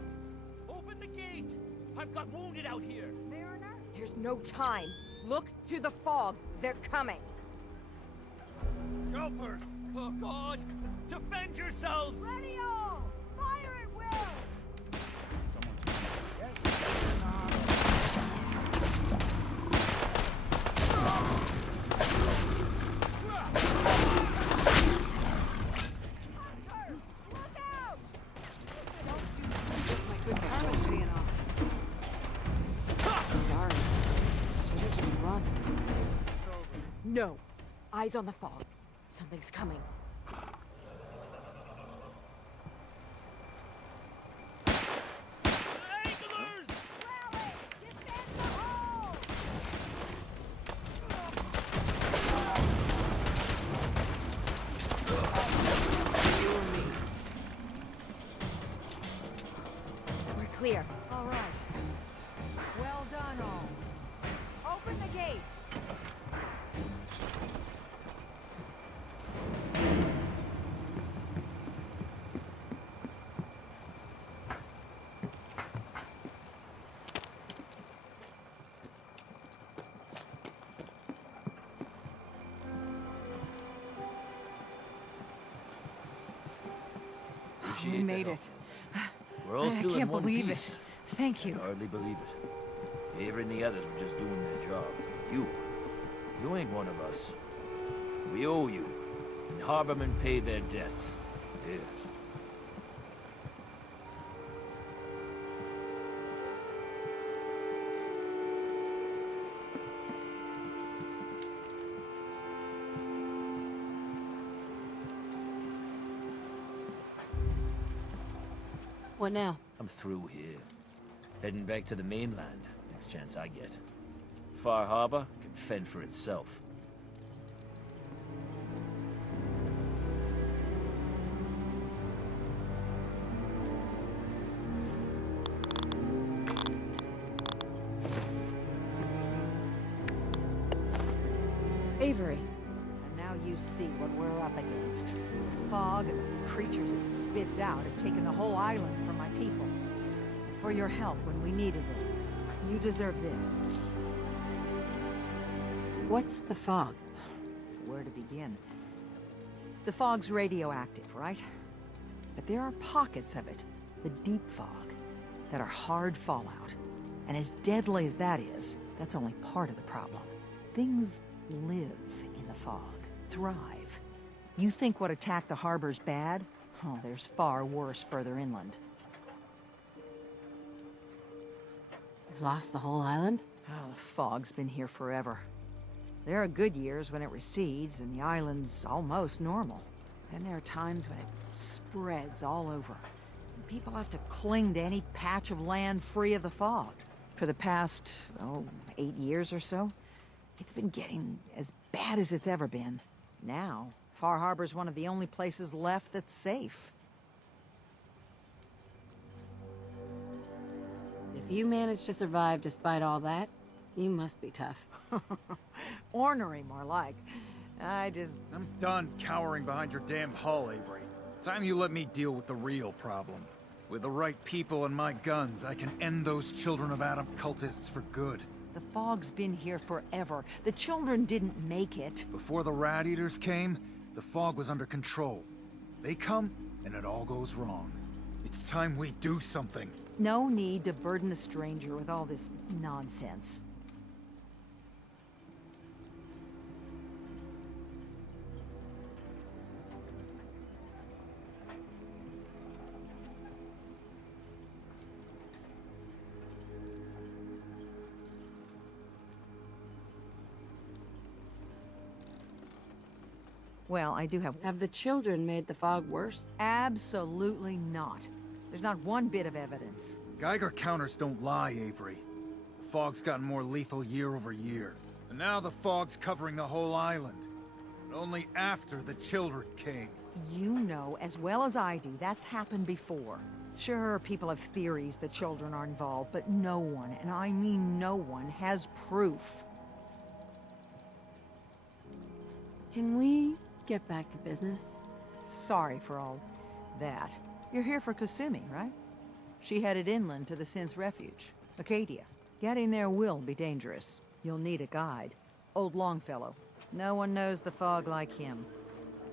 Open the gate! I've got wounded out here! Mariner? There's no time. Look to the fog. They're coming. Gulpers! Oh, God! Defend yourselves! Ready all! Fire at will! Hunters! Look out! Don't do this. My good karma's paying off. Sorry. Should've just run. No. Eyes on the fog. Something's coming. Anglers! Rally! Defend the hall! We're clear. All right. Well done, all. Open the gate. Appreciate We made the it. help. We're all I still in can't one believe piece. it. Thank you. I hardly believe it. Avery and the others were just doing their jobs. You ain't one of us. We owe you. And Harbormen paid their debts. Here. What now? I'm through here. Heading back to the mainland, next chance I get. Far Harbor can fend for itself. Avery. And now you see what we're up against. The fog and the creatures it spits out have taken the whole island from my people. For your help when we needed it. You deserve this. What's the fog? Where to begin? The fog's radioactive, right? But there are pockets of it, the deep fog, that are hard fallout. And as deadly as that is, that's only part of the problem. Things live in the fog, thrive. You think what attacked the harbor's bad? Oh, there's far worse further inland. You've lost the whole island? Oh, the fog's been here forever. There are good years when it recedes and the island's almost normal. Then there are times when it spreads all over. And people have to cling to any patch of land free of the fog. For the past, 8 years or so, it's been getting as bad as it's ever been. Now, Far Harbor's one of the only places left that's safe. If you managed to survive despite all that, you must be tough. Ornery, more like. I'm done cowering behind your damn hull, Avery. Time you let me deal with the real problem. With the right people and my guns, I can end those Children of Adam cultists for good. The fog's been here forever. The children didn't make it. Before the Rat Eaters came, the fog was under control. They come, and it all goes wrong. It's time we do something. No need to burden the stranger with all this nonsense. Well, I do have... Have the children made the fog worse? Absolutely not. There's not one bit of evidence. Geiger counters don't lie, Avery. The fog's gotten more lethal year over year. And now the fog's covering the whole island. But only after the children came. You know as well as I do that's happened before. Sure, people have theories the children are involved, but no one, and I mean no one, has proof. Can we get back to business? Sorry for all that. You're here for Kasumi, right? She headed inland to the Synth Refuge, Acadia. Getting there will be dangerous. You'll need a guide. Old Longfellow. No one knows the fog like him.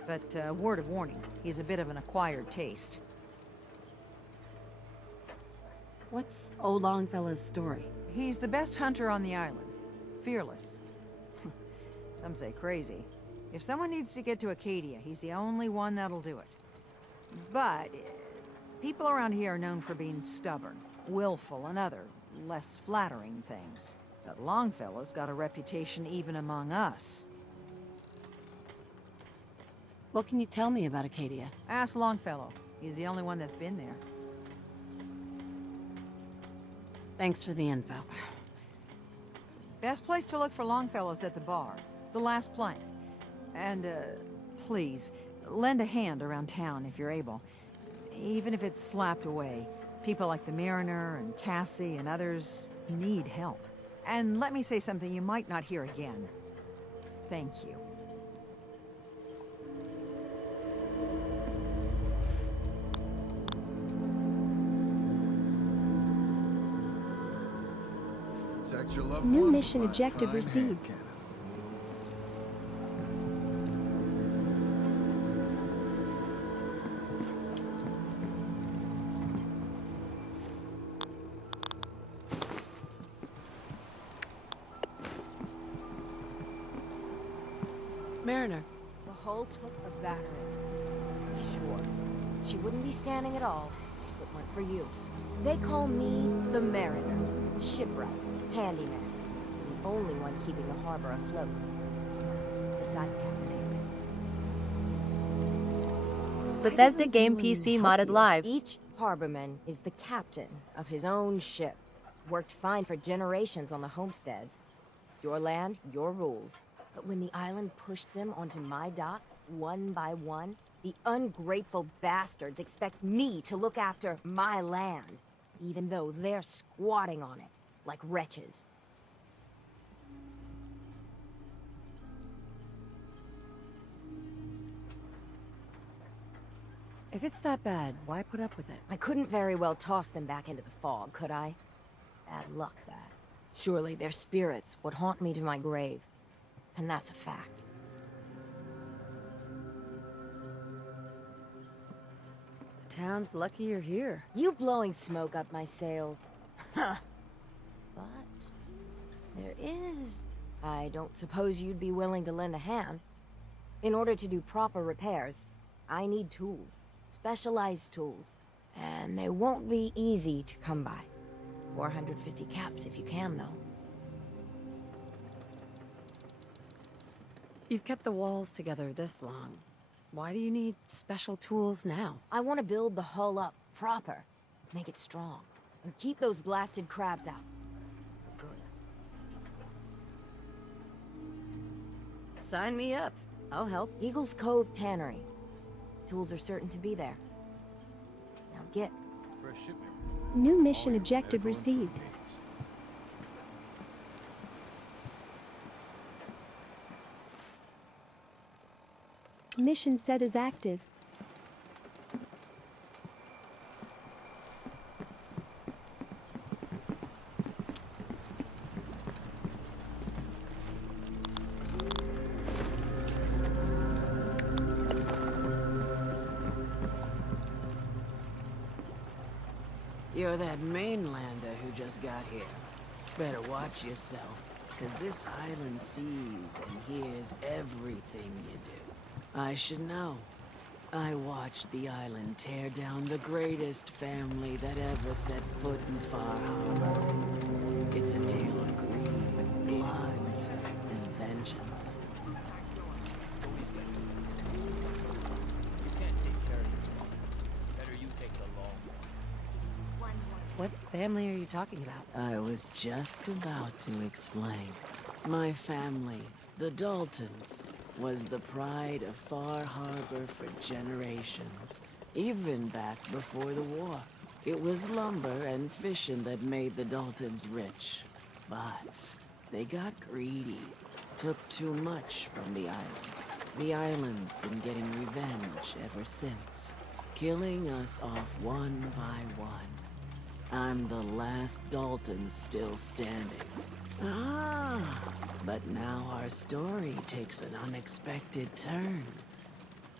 But, word of warning, he's a bit of an acquired taste. What's Old Longfellow's story? He's the best hunter on the island. Fearless. Some say crazy. If someone needs to get to Acadia, he's the only one that'll do it. But people around here are known for being stubborn, willful, and other, less flattering things. But Longfellow's got a reputation even among us. What can you tell me about Acadia? Ask Longfellow. He's the only one that's been there. Thanks for the info. Best place to look for Longfellow's at the bar. The last plank. And, please, lend a hand around town if you're able. Even if it's slapped away. People like the Mariner and Cassie and others need help. And let me say something you might not hear again. Thank you. Protect your loved New ones mission by objective fine received. hand cannons. Mariner. The hull took a battering. To be sure, she wouldn't be standing at all if it weren't for you. They call me the Mariner, shipwright, handyman, the only one keeping the harbor afloat. Besides Captain Avery. Bethesda Game PC modded live. Each harborman is the captain of his own ship. Worked fine for generations on the homesteads. Your land, your rules. But when the island pushed them onto my dock, one by one, the ungrateful bastards expect me to look after my land, even though they're squatting on it, like wretches. If it's that bad, why put up with it? I couldn't very well toss them back into the fog, could I? Bad luck, that. Surely their spirits would haunt me to my grave. And that's a fact. The town's lucky you're here. You blowing smoke up my sails. Huh. But there is... I don't suppose you'd be willing to lend a hand. In order to do proper repairs, I need tools. Specialized tools. And they won't be easy to come by. 450 caps if you can, though. You've kept the walls together this long. Why do you need special tools now? I want to build the hull up proper. Make it strong. And keep those blasted crabs out. For good. Sign me up. I'll help. Eagle's Cove Tannery. Tools are certain to be there. Now get. For a shipment. New mission objective received. Mission set is active. You're that mainlander who just got here. Better watch yourself, because this island sees and hears everything you do. I should know. I watched the island tear down the greatest family that ever set foot in Far Harbor. It's a tale of greed, blood, and vengeance. What family are you talking about? I was just about to explain. My family, the Daltons, was the pride of Far Harbor for generations, even back before the war. It was lumber and fishing that made the Daltons rich. But they got greedy, took too much from the island. The island's been getting revenge ever since, killing us off one by one. I'm the last Dalton still standing. Ah, but now our story takes an unexpected turn.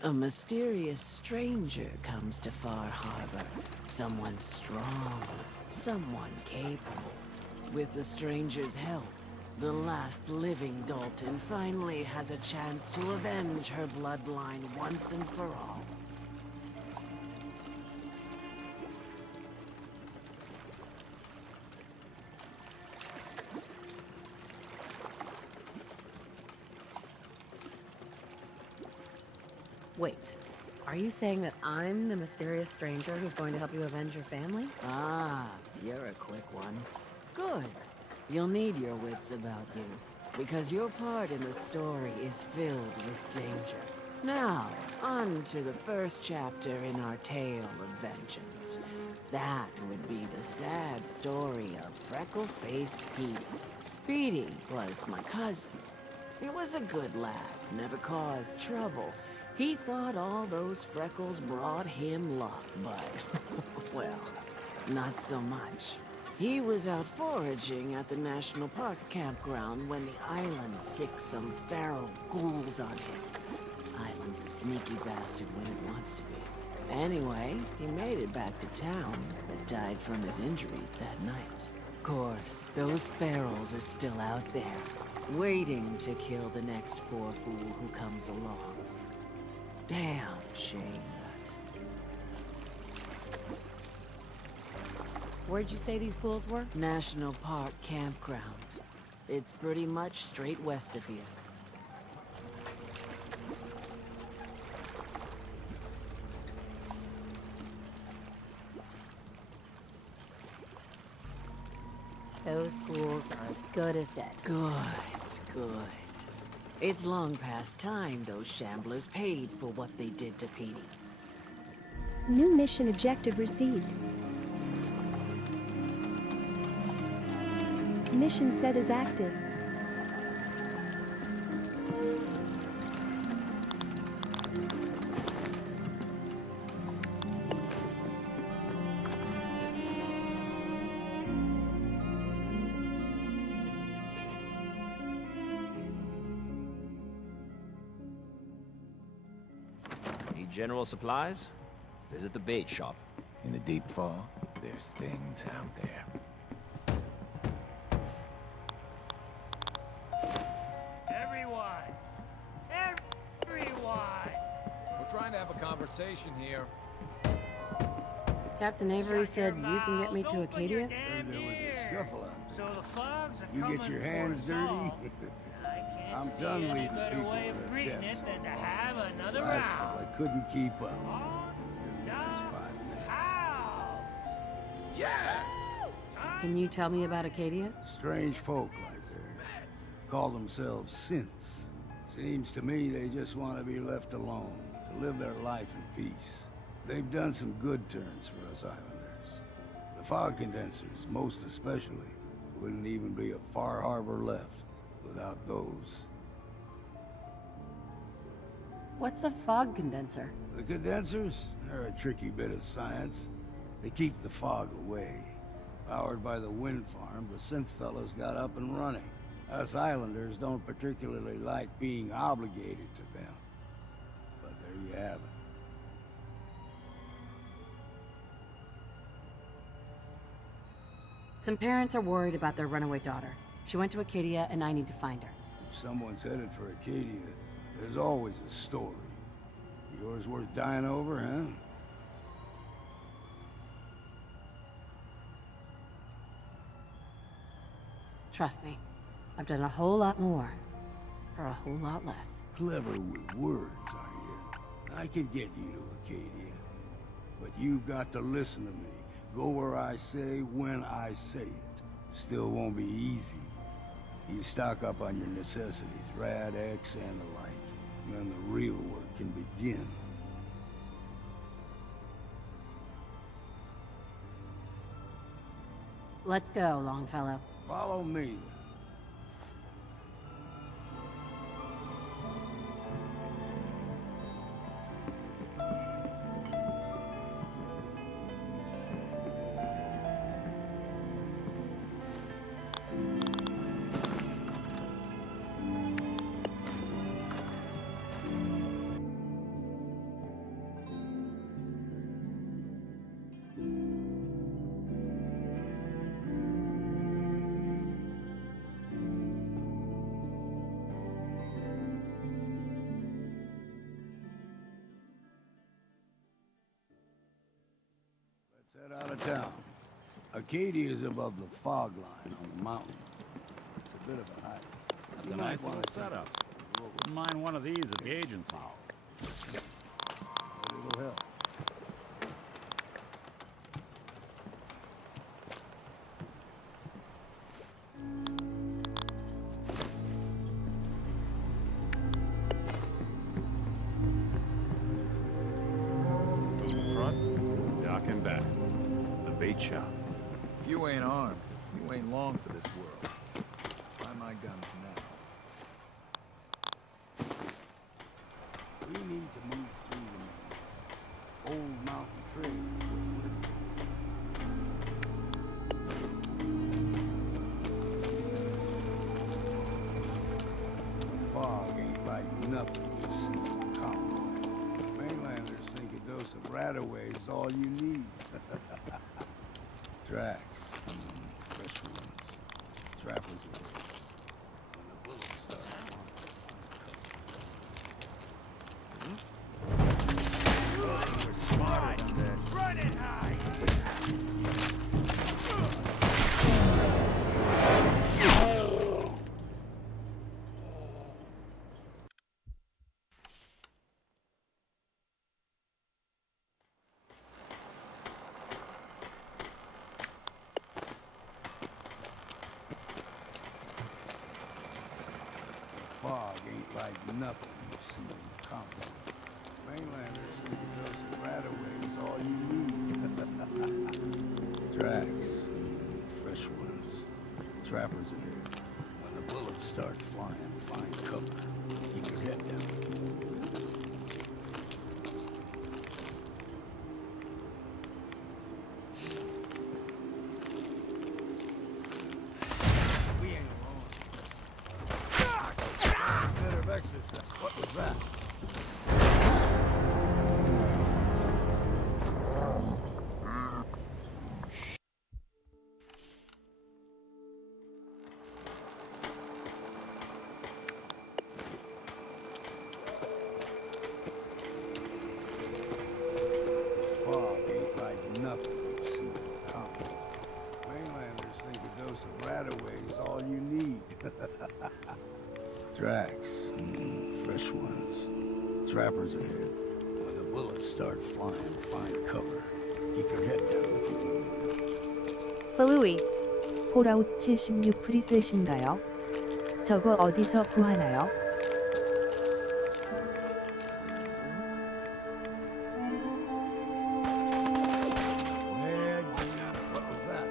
A mysterious stranger comes to Far Harbor. Someone strong, someone capable. With the stranger's help, the last living Dalton finally has a chance to avenge her bloodline once and for all. Wait, are you saying that I'm the mysterious stranger who's going to help you avenge your family? Ah, you're a quick one. Good. You'll need your wits about you, because your part in the story is filled with danger. Now, on to the first chapter in our tale of vengeance. That would be the sad story of freckle-faced Petey. Petey was my cousin. He was a good lad, never caused trouble. He thought all those freckles brought him luck, but, well, not so much. He was out foraging at the National Park campground when the island sicked some feral ghouls on him. Island's a sneaky bastard when it wants to be. Anyway, he made it back to town, but died from his injuries that night. Of course, those ferals are still out there, waiting to kill the next poor fool who comes along. Damn shame that. Where'd you say these fools were? National Park Campground. It's pretty much straight west of here. Those fools are as good as dead. Good, good. It's long past time those shamblers paid for what they did to Petey. New mission objective received. Mission set is active. Need general supplies? Visit the bait shop. In the deep fog, there's things out there. Everyone! We're trying to have a conversation here. Captain Avery said you can get me to Acadia? Heard there was a scuffle out there. So the fogs are You coming get your for hands us dirty? all. I'm See done any leading better people way to of their greeting deaths it so than to far. have another Last round. fella couldn't keep up. Didn't last 5 minutes. Yeah! Can you tell me about Acadia? Strange folk like they call themselves synths. Seems to me they just want to be left alone, to live their life in peace. They've done some good turns for us islanders. The fog condensers, most especially, wouldn't even be a Far Harbor left without those. What's a fog condenser? The condensers? They're a tricky bit of science. They keep the fog away. Powered by the wind farm, the synth fellas got up and running. Us islanders don't particularly like being obligated to them. But there you have it. Some parents are worried about their runaway daughter. She went to Acadia and I need to find her. If someone's headed for Acadia, there's always a story. Yours worth dying over, huh? Trust me, I've done a whole lot more for a whole lot less. Clever with words, are you? I can get you to Acadia. But you've got to listen to me. Go where I say, when I say it. Still won't be easy. You stock up on your necessities, Rad X and the like. And then the real work can begin. Let's go, Longfellow. Follow me. Head out of town. Acadia is above the fog line on the mountain. It's a bit of a hike. That's You a might nice wanna little take setup. it. Wouldn't mind one of these at the agency. But it'll help. Food front, dock and back. The bait shop. If you ain't armed, you ain't long for this world. Buy my guns now. We need to move through the old mountain trail. The fog ain't like nothing you've seen in the colony. Mainlanders think a dose of Radaway is all you need. Tracks. Fresh from like nothing you've seen in the continent. Mainlanders think a dozen Radaway is all you need. Tracks. Fresh ones. Trappers ahead. When the bullets start flying, find cover. Keep your head down. We ain't alone. Bit of exercise. What was that? Fog ain't like nothing you've seen in the continent. Mainlanders think a dose of Radaway is all you need. Tracks. Fresh ones. Trappers ahead. When the bullets start flying, find cover. Keep your head down. Falui. 폴아웃 76 프리셋인가요? 저거 어디서 구하나요? What was that?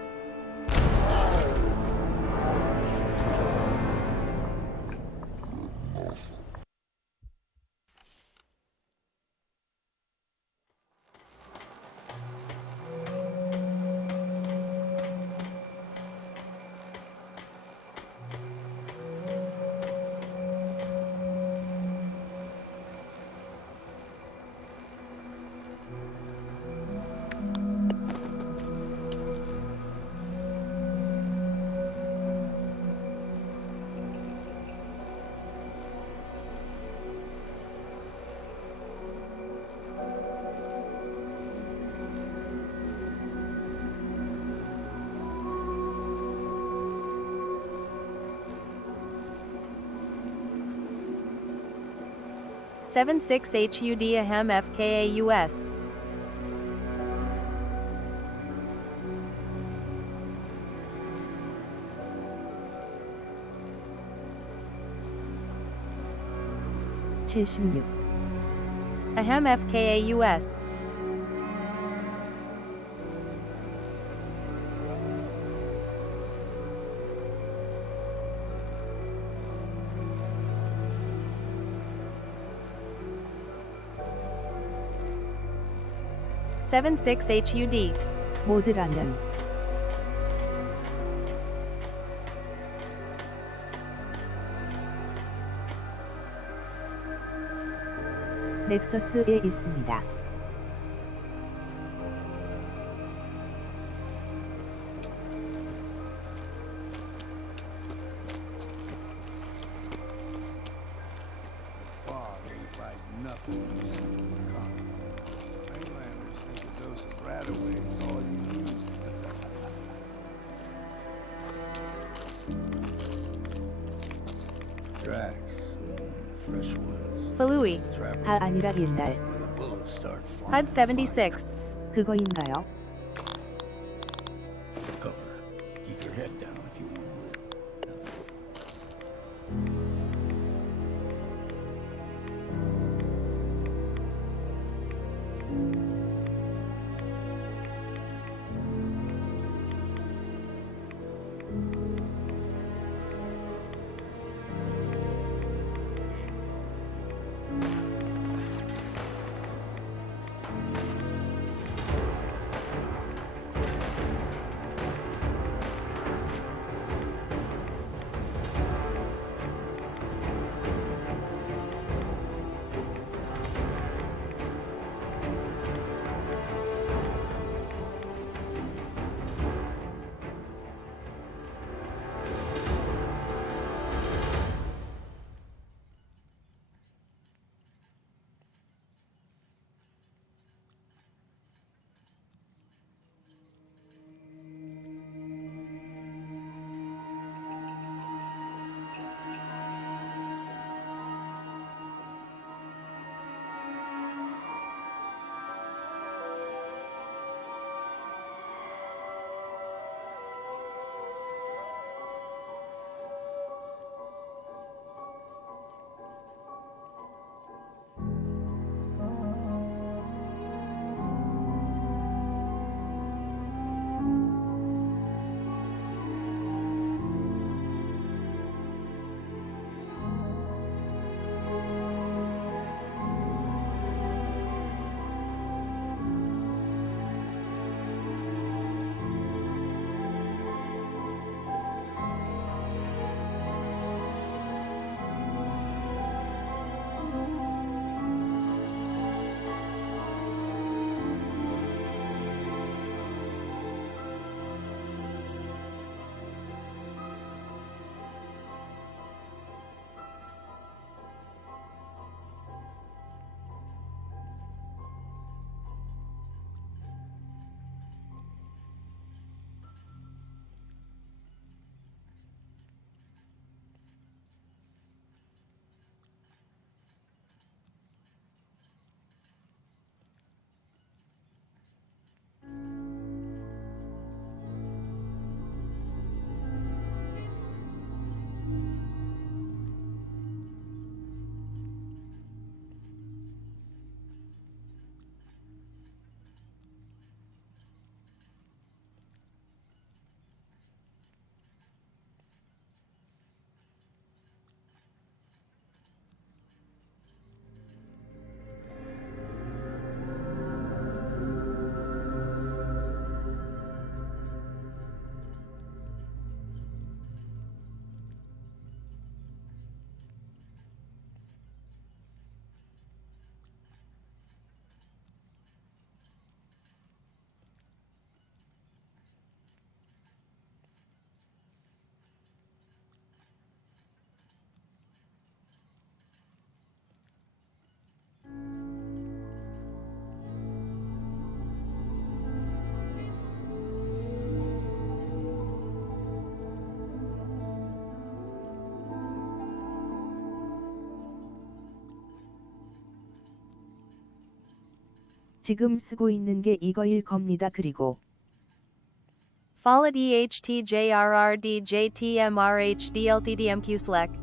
Seven six HUD Ahem FKAUS. Ahem FKAUS. Seven six HUD. 모드라는 넥서스에 있습니다. Fog ain't like nothing you've seen in the continent. Mainlanders think a dose of Radaway is all you need. Tracks. Fresh ones. Falui. 다 아니라 옛날. When the bullets start flying, HUD 76. 그거인가요? cover. Keep your head down if you want to live. 지금 쓰고 있는 게 이거일 겁니다. 그리고 Fallet EHTJRRDJTMRHDLTDMQ Select.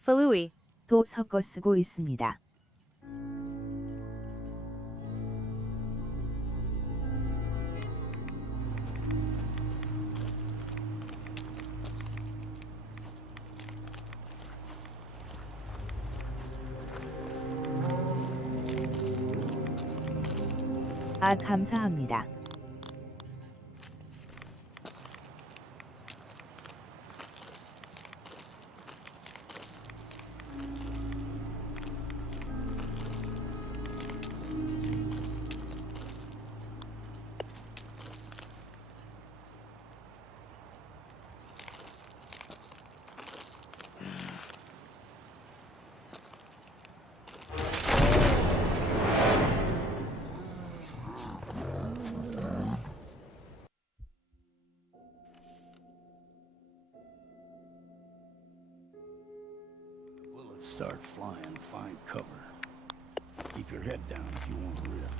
Falui. 또 섞어 쓰고 있습니다. 아, 감사합니다. Bullets start flying, find cover. Keep your head down if you want to live.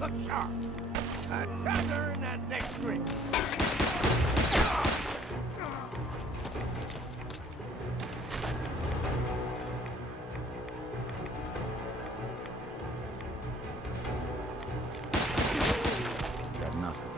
Look sharp. I tried to earn that next drink. Got nothing.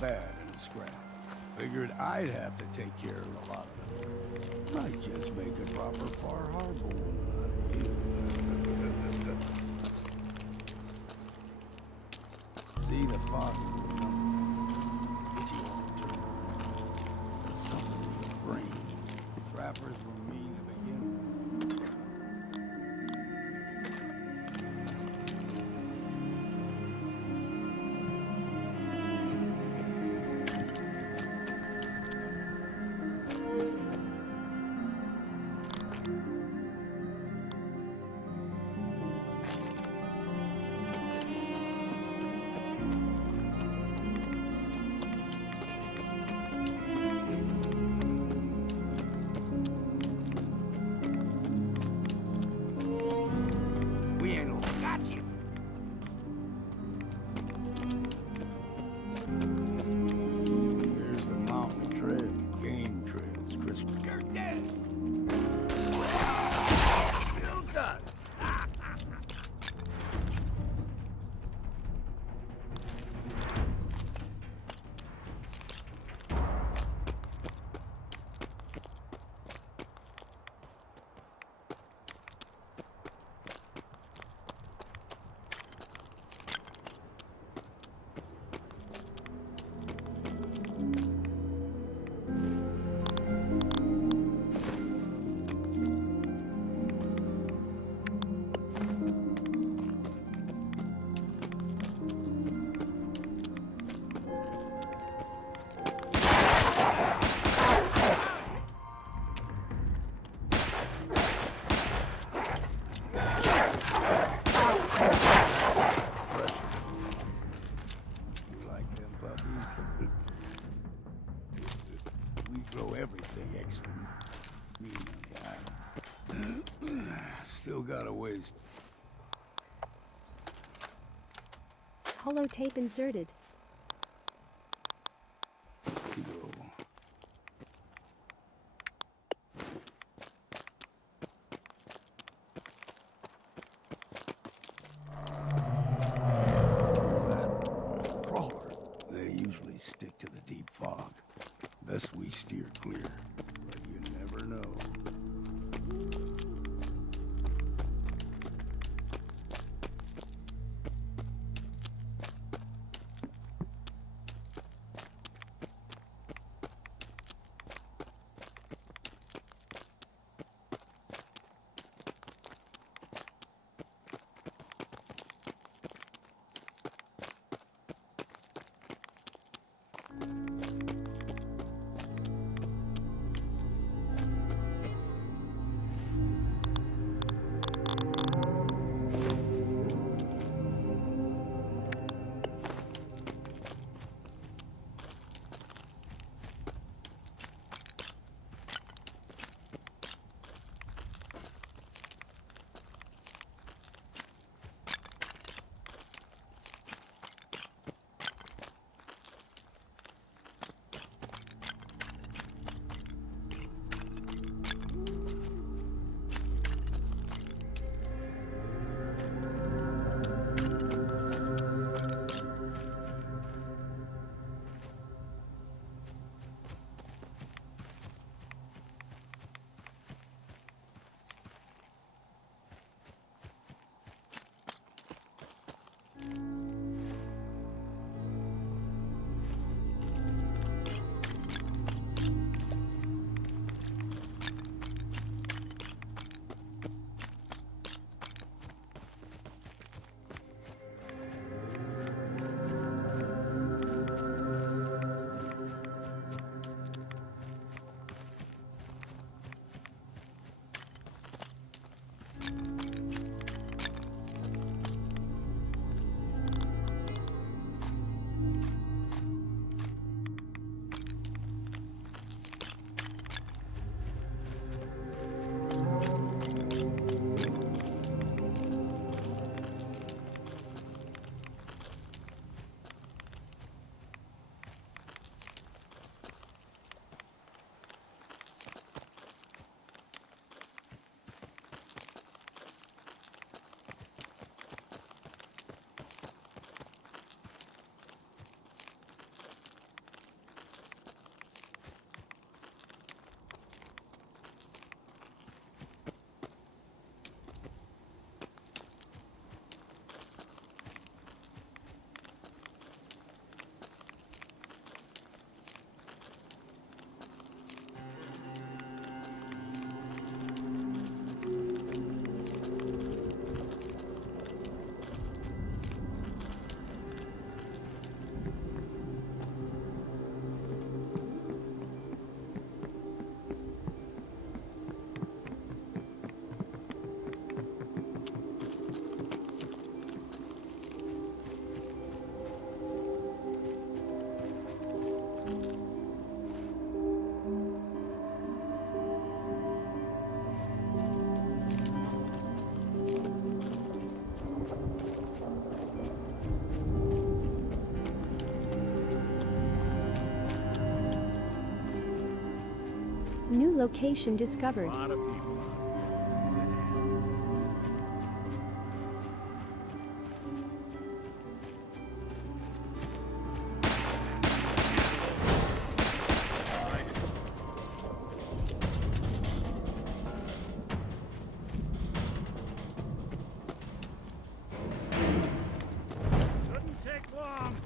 Bad in a scrap. Figured I'd have to take care of a lot of them. Might just make a proper Far Harbor woman out of you. See the fog in your number. Get you on the turn. There's something in your brain. Trappers were mean to begin with. throw everything extra mean on the island. Still got a ways Holotape inserted. to go. Crawler. They usually stick to the deep fog. Best we steer clear. But you never know. New location discovered. A lot of people. Shouldn't take long.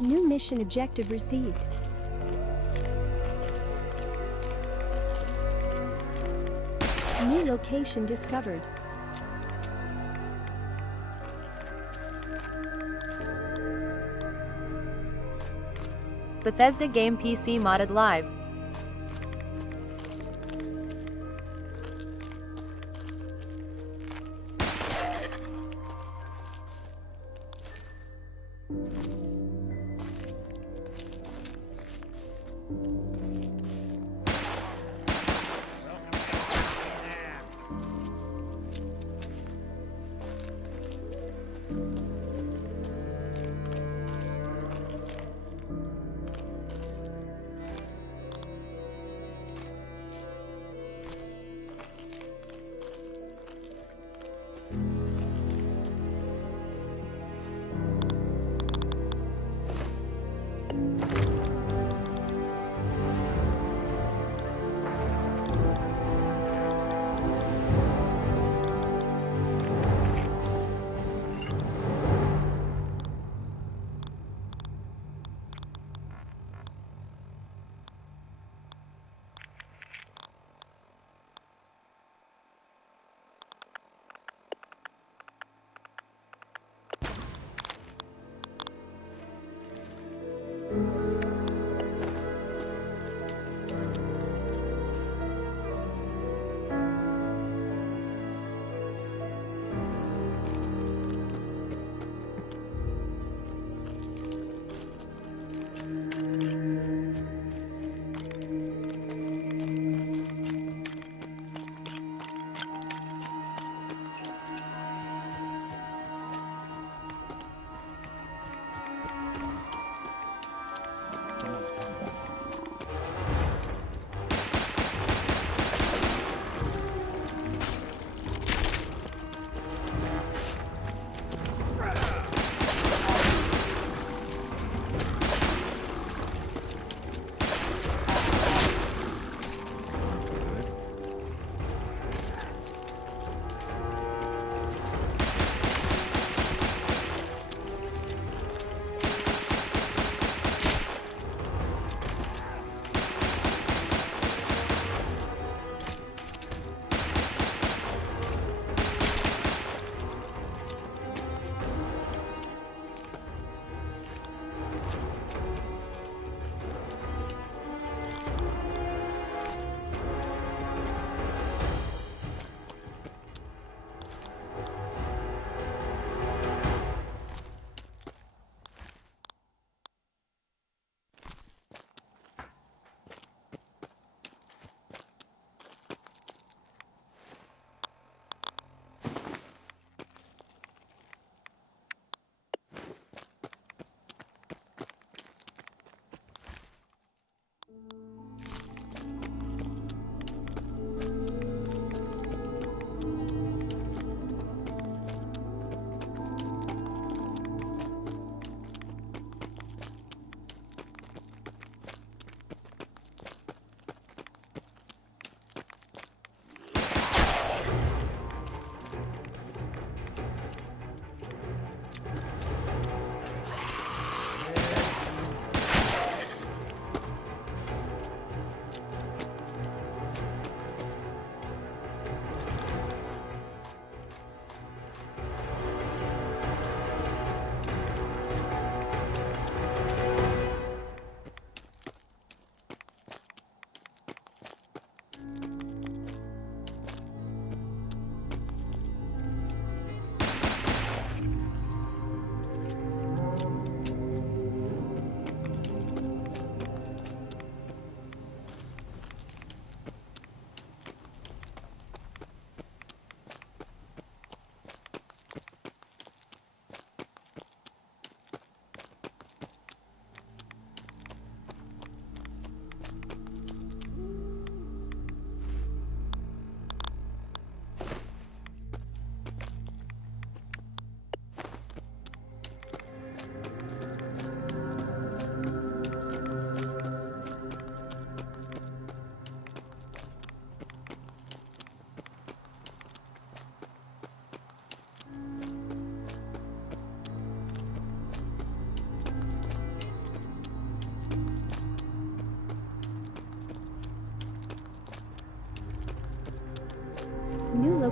New mission objective received. New location discovered. Bethesda game PC modded live.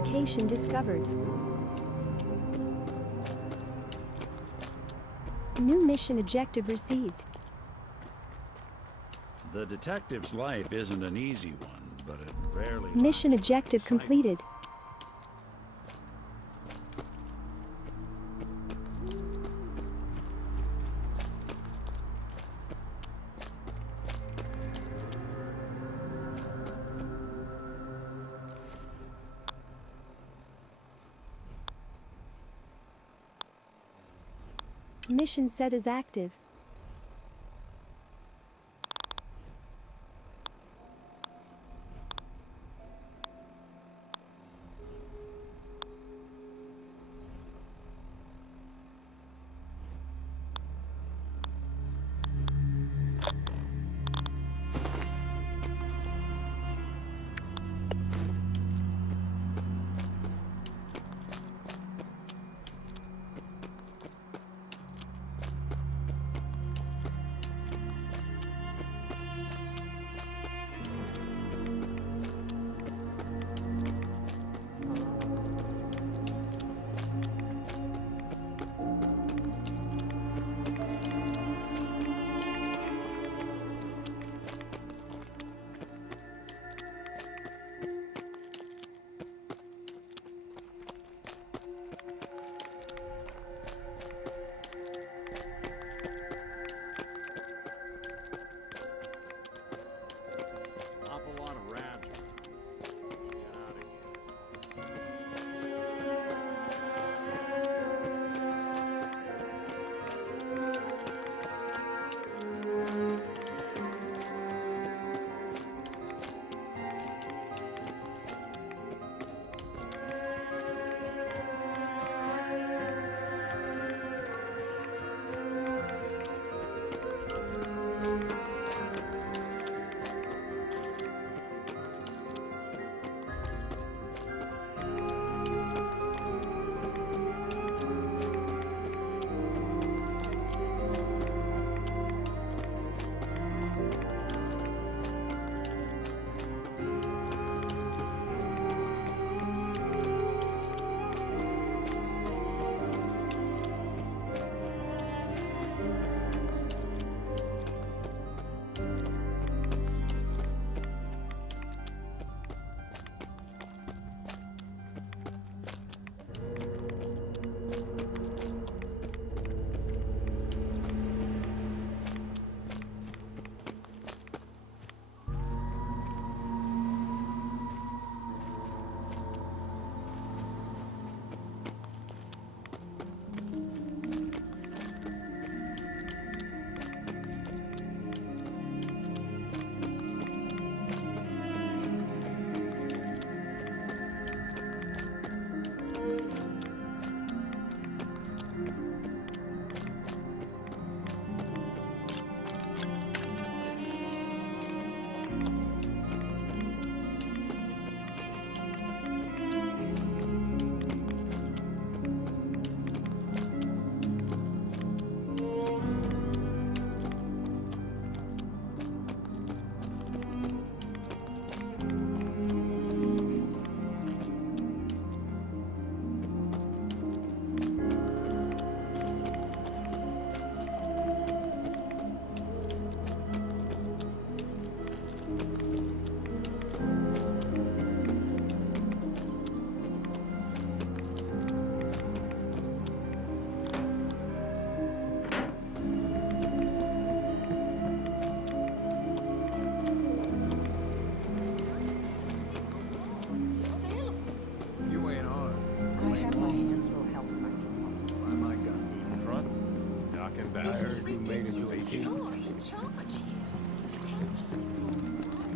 location discovered. New mission objective received. The detective's life isn't an easy one, but it rarely... Mission objective completed. Mission set as active.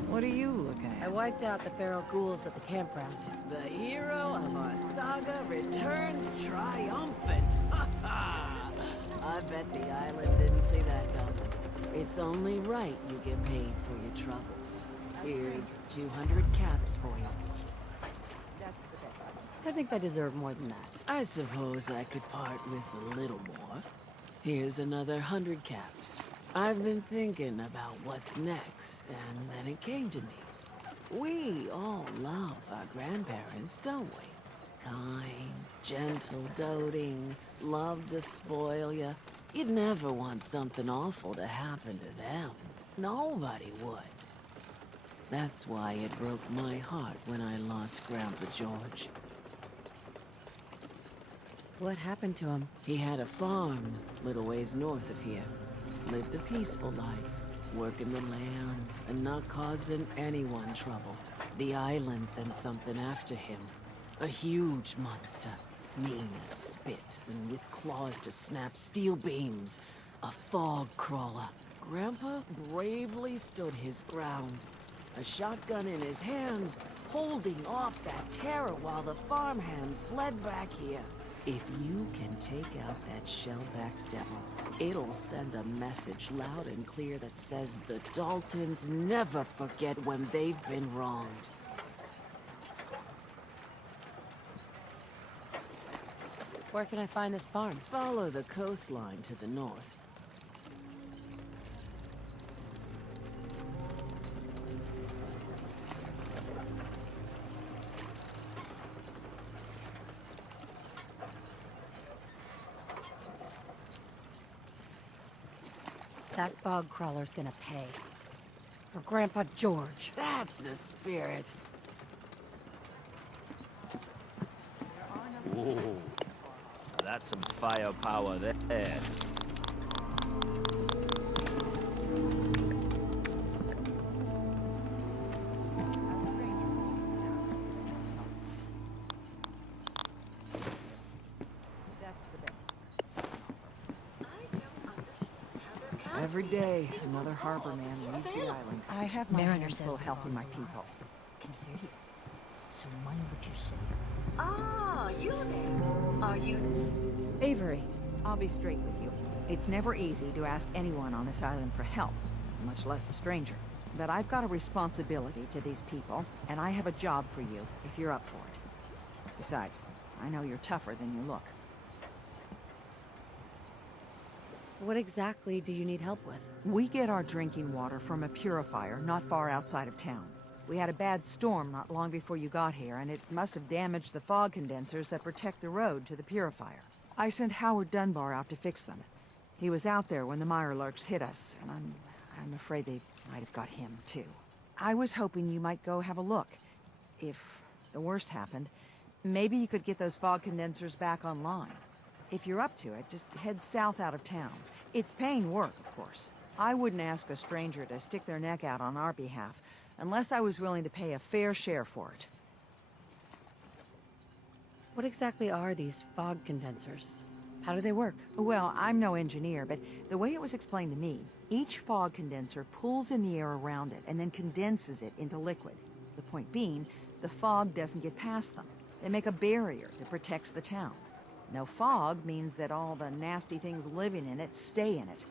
What are you looking at? I wiped out the feral ghouls at the campground. The hero of our saga returns triumphant. I bet the island didn't see that coming. It's only right you get paid for your troubles. Here's 200 caps for you. That's the best. I think I deserve more than that. I suppose I could part with a little more. Here's another 100 caps. I've been thinking about what's next, and then it came to me. We all love our grandparents, don't we? kind, gentle, doting, loved to spoil you. You'd never want something awful to happen to them. Nobody would. That's why it broke my heart when I lost Grandpa George. What happened to him? He had a farm, little ways north of here. Lived a peaceful life, working the land and not causing anyone trouble. The island sent something after him. A huge monster, mean as spit, and with claws to snap steel beams. A fog crawler. Grandpa bravely stood his ground. A shotgun in his hands, holding off that terror while the farmhands fled back here. If you can take out that shell-backed devil, it'll send a message loud and clear that says the Daltons never forget when they've been wronged. Where can I find this farm? Follow the coastline to the north. That fog crawler's gonna pay. For Grandpa George. That's the spirit. Whoa. That's some firepower there. Every day, another harbor man leaves the island. I have my hands full helping my people. Can hear you. So mind what you say. Ah, you there. Are you... Avery, I'll be straight with you. It's never easy to ask anyone on this island for help, much less a stranger. But I've got a responsibility to these people, and I have a job for you if you're up for it. Besides, I know you're tougher than you look. What exactly do you need help with? We get our drinking water from a purifier not far outside of town. We had a bad storm not long before you got here, and it must have damaged the fog condensers that protect the road to the purifier. I sent Howard Dunbar out to fix them. He was out there when the Mirelurks hit us, and I'm afraid they might have got him, too. I was hoping you might go have a look. If the worst happened, maybe you could get those fog condensers back online. If you're up to it, just head south out of town. It's paying work, of course. I wouldn't ask a stranger to stick their neck out on our behalf, unless I was willing to pay a fair share for it. What exactly are these fog condensers? How do they work? Well, I'm no engineer, but the way it was explained to me, each fog condenser pulls in the air around it and then condenses it into liquid. The point being, the fog doesn't get past them. They make a barrier that protects the town. No fog means that all the nasty things living in it stay in it.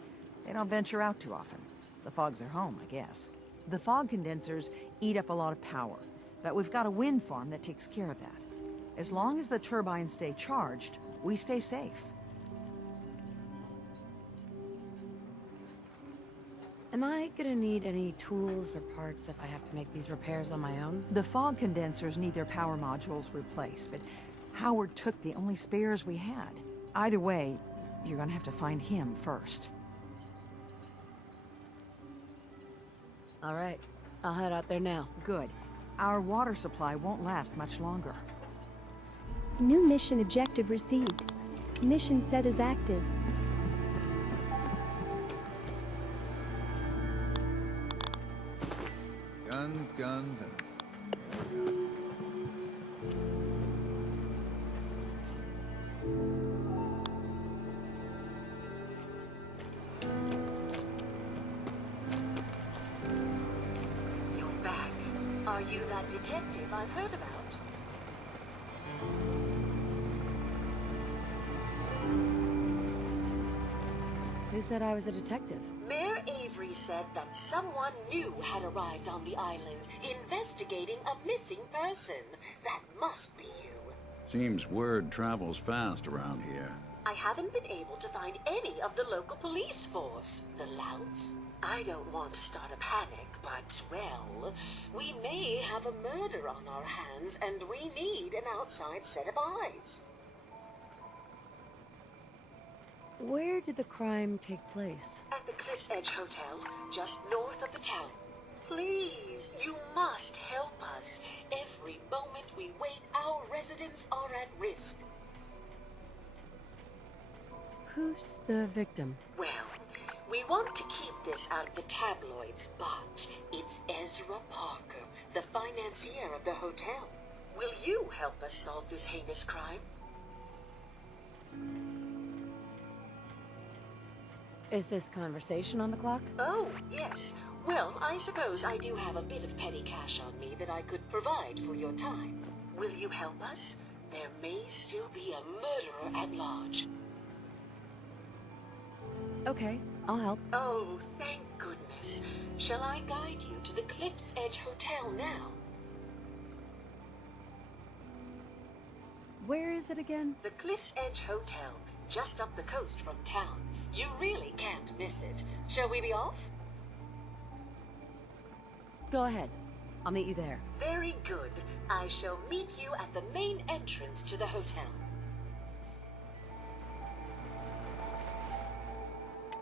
They don't venture out too often. The fog's their home, I guess. The fog condensers eat up a lot of power, but we've got a wind farm that takes care of that. As long as the turbines stay charged, we stay safe. Am I gonna need any tools or parts if I have to make these repairs on my own? The fog condensers need their power modules replaced, but Howard took the only spares we had. Either way, you're gonna have to find him first. All right, I'll head out there now. Good. Our water supply won't last much longer. New mission objective received. Mission set as active. Guns, guns, and... You're back. Are you that detective I've heard about? Who said I was a detective? Mayor Avery said that someone new had arrived on the island, investigating a missing person. That must be you. Seems word travels fast around here. I haven't been able to find any of the local police force. The Louts? I don't want to start a panic, but, well, we may have a murder on our hands, and we need an outside set of eyes. Where did the crime take place? At the Cliff's Edge Hotel, just north of the town. Please, you must help us. Every moment we wait, our residents are at risk. Who's the victim? Well, we want to keep this out of the tabloids, but it's Ezra Parker, the financier of the hotel. Will you help us solve this heinous crime? Is this conversation on the clock? Oh, yes. Well, I suppose I do have a bit of petty cash on me that I could provide for your time. Will you help us? There may still be a murderer at large. Okay, I'll help. Oh, thank goodness. Shall I guide you to the Cliff's Edge Hotel now? Where is it again? The Cliff's Edge Hotel, just up the coast from town. You really can't miss it. Shall we be off? Go ahead. I'll meet you there. Very good. I shall meet you at the main entrance to the hotel.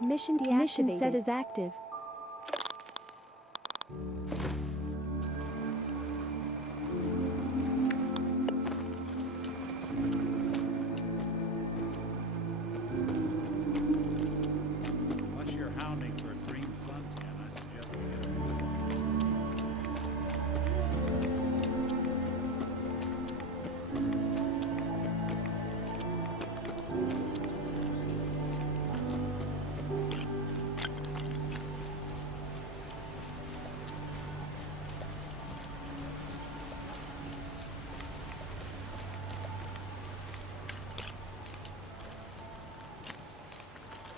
Mission deactivated. Mission set is active. Unless you're hounding for a green suntan, I suggest we get a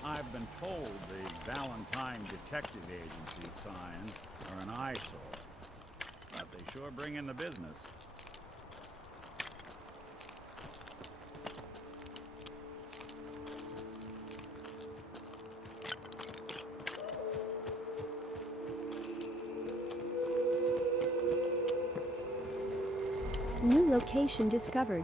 I've been told the Valentine Detective Agency signs are an eyesore, but they sure bring in the business. New location discovered.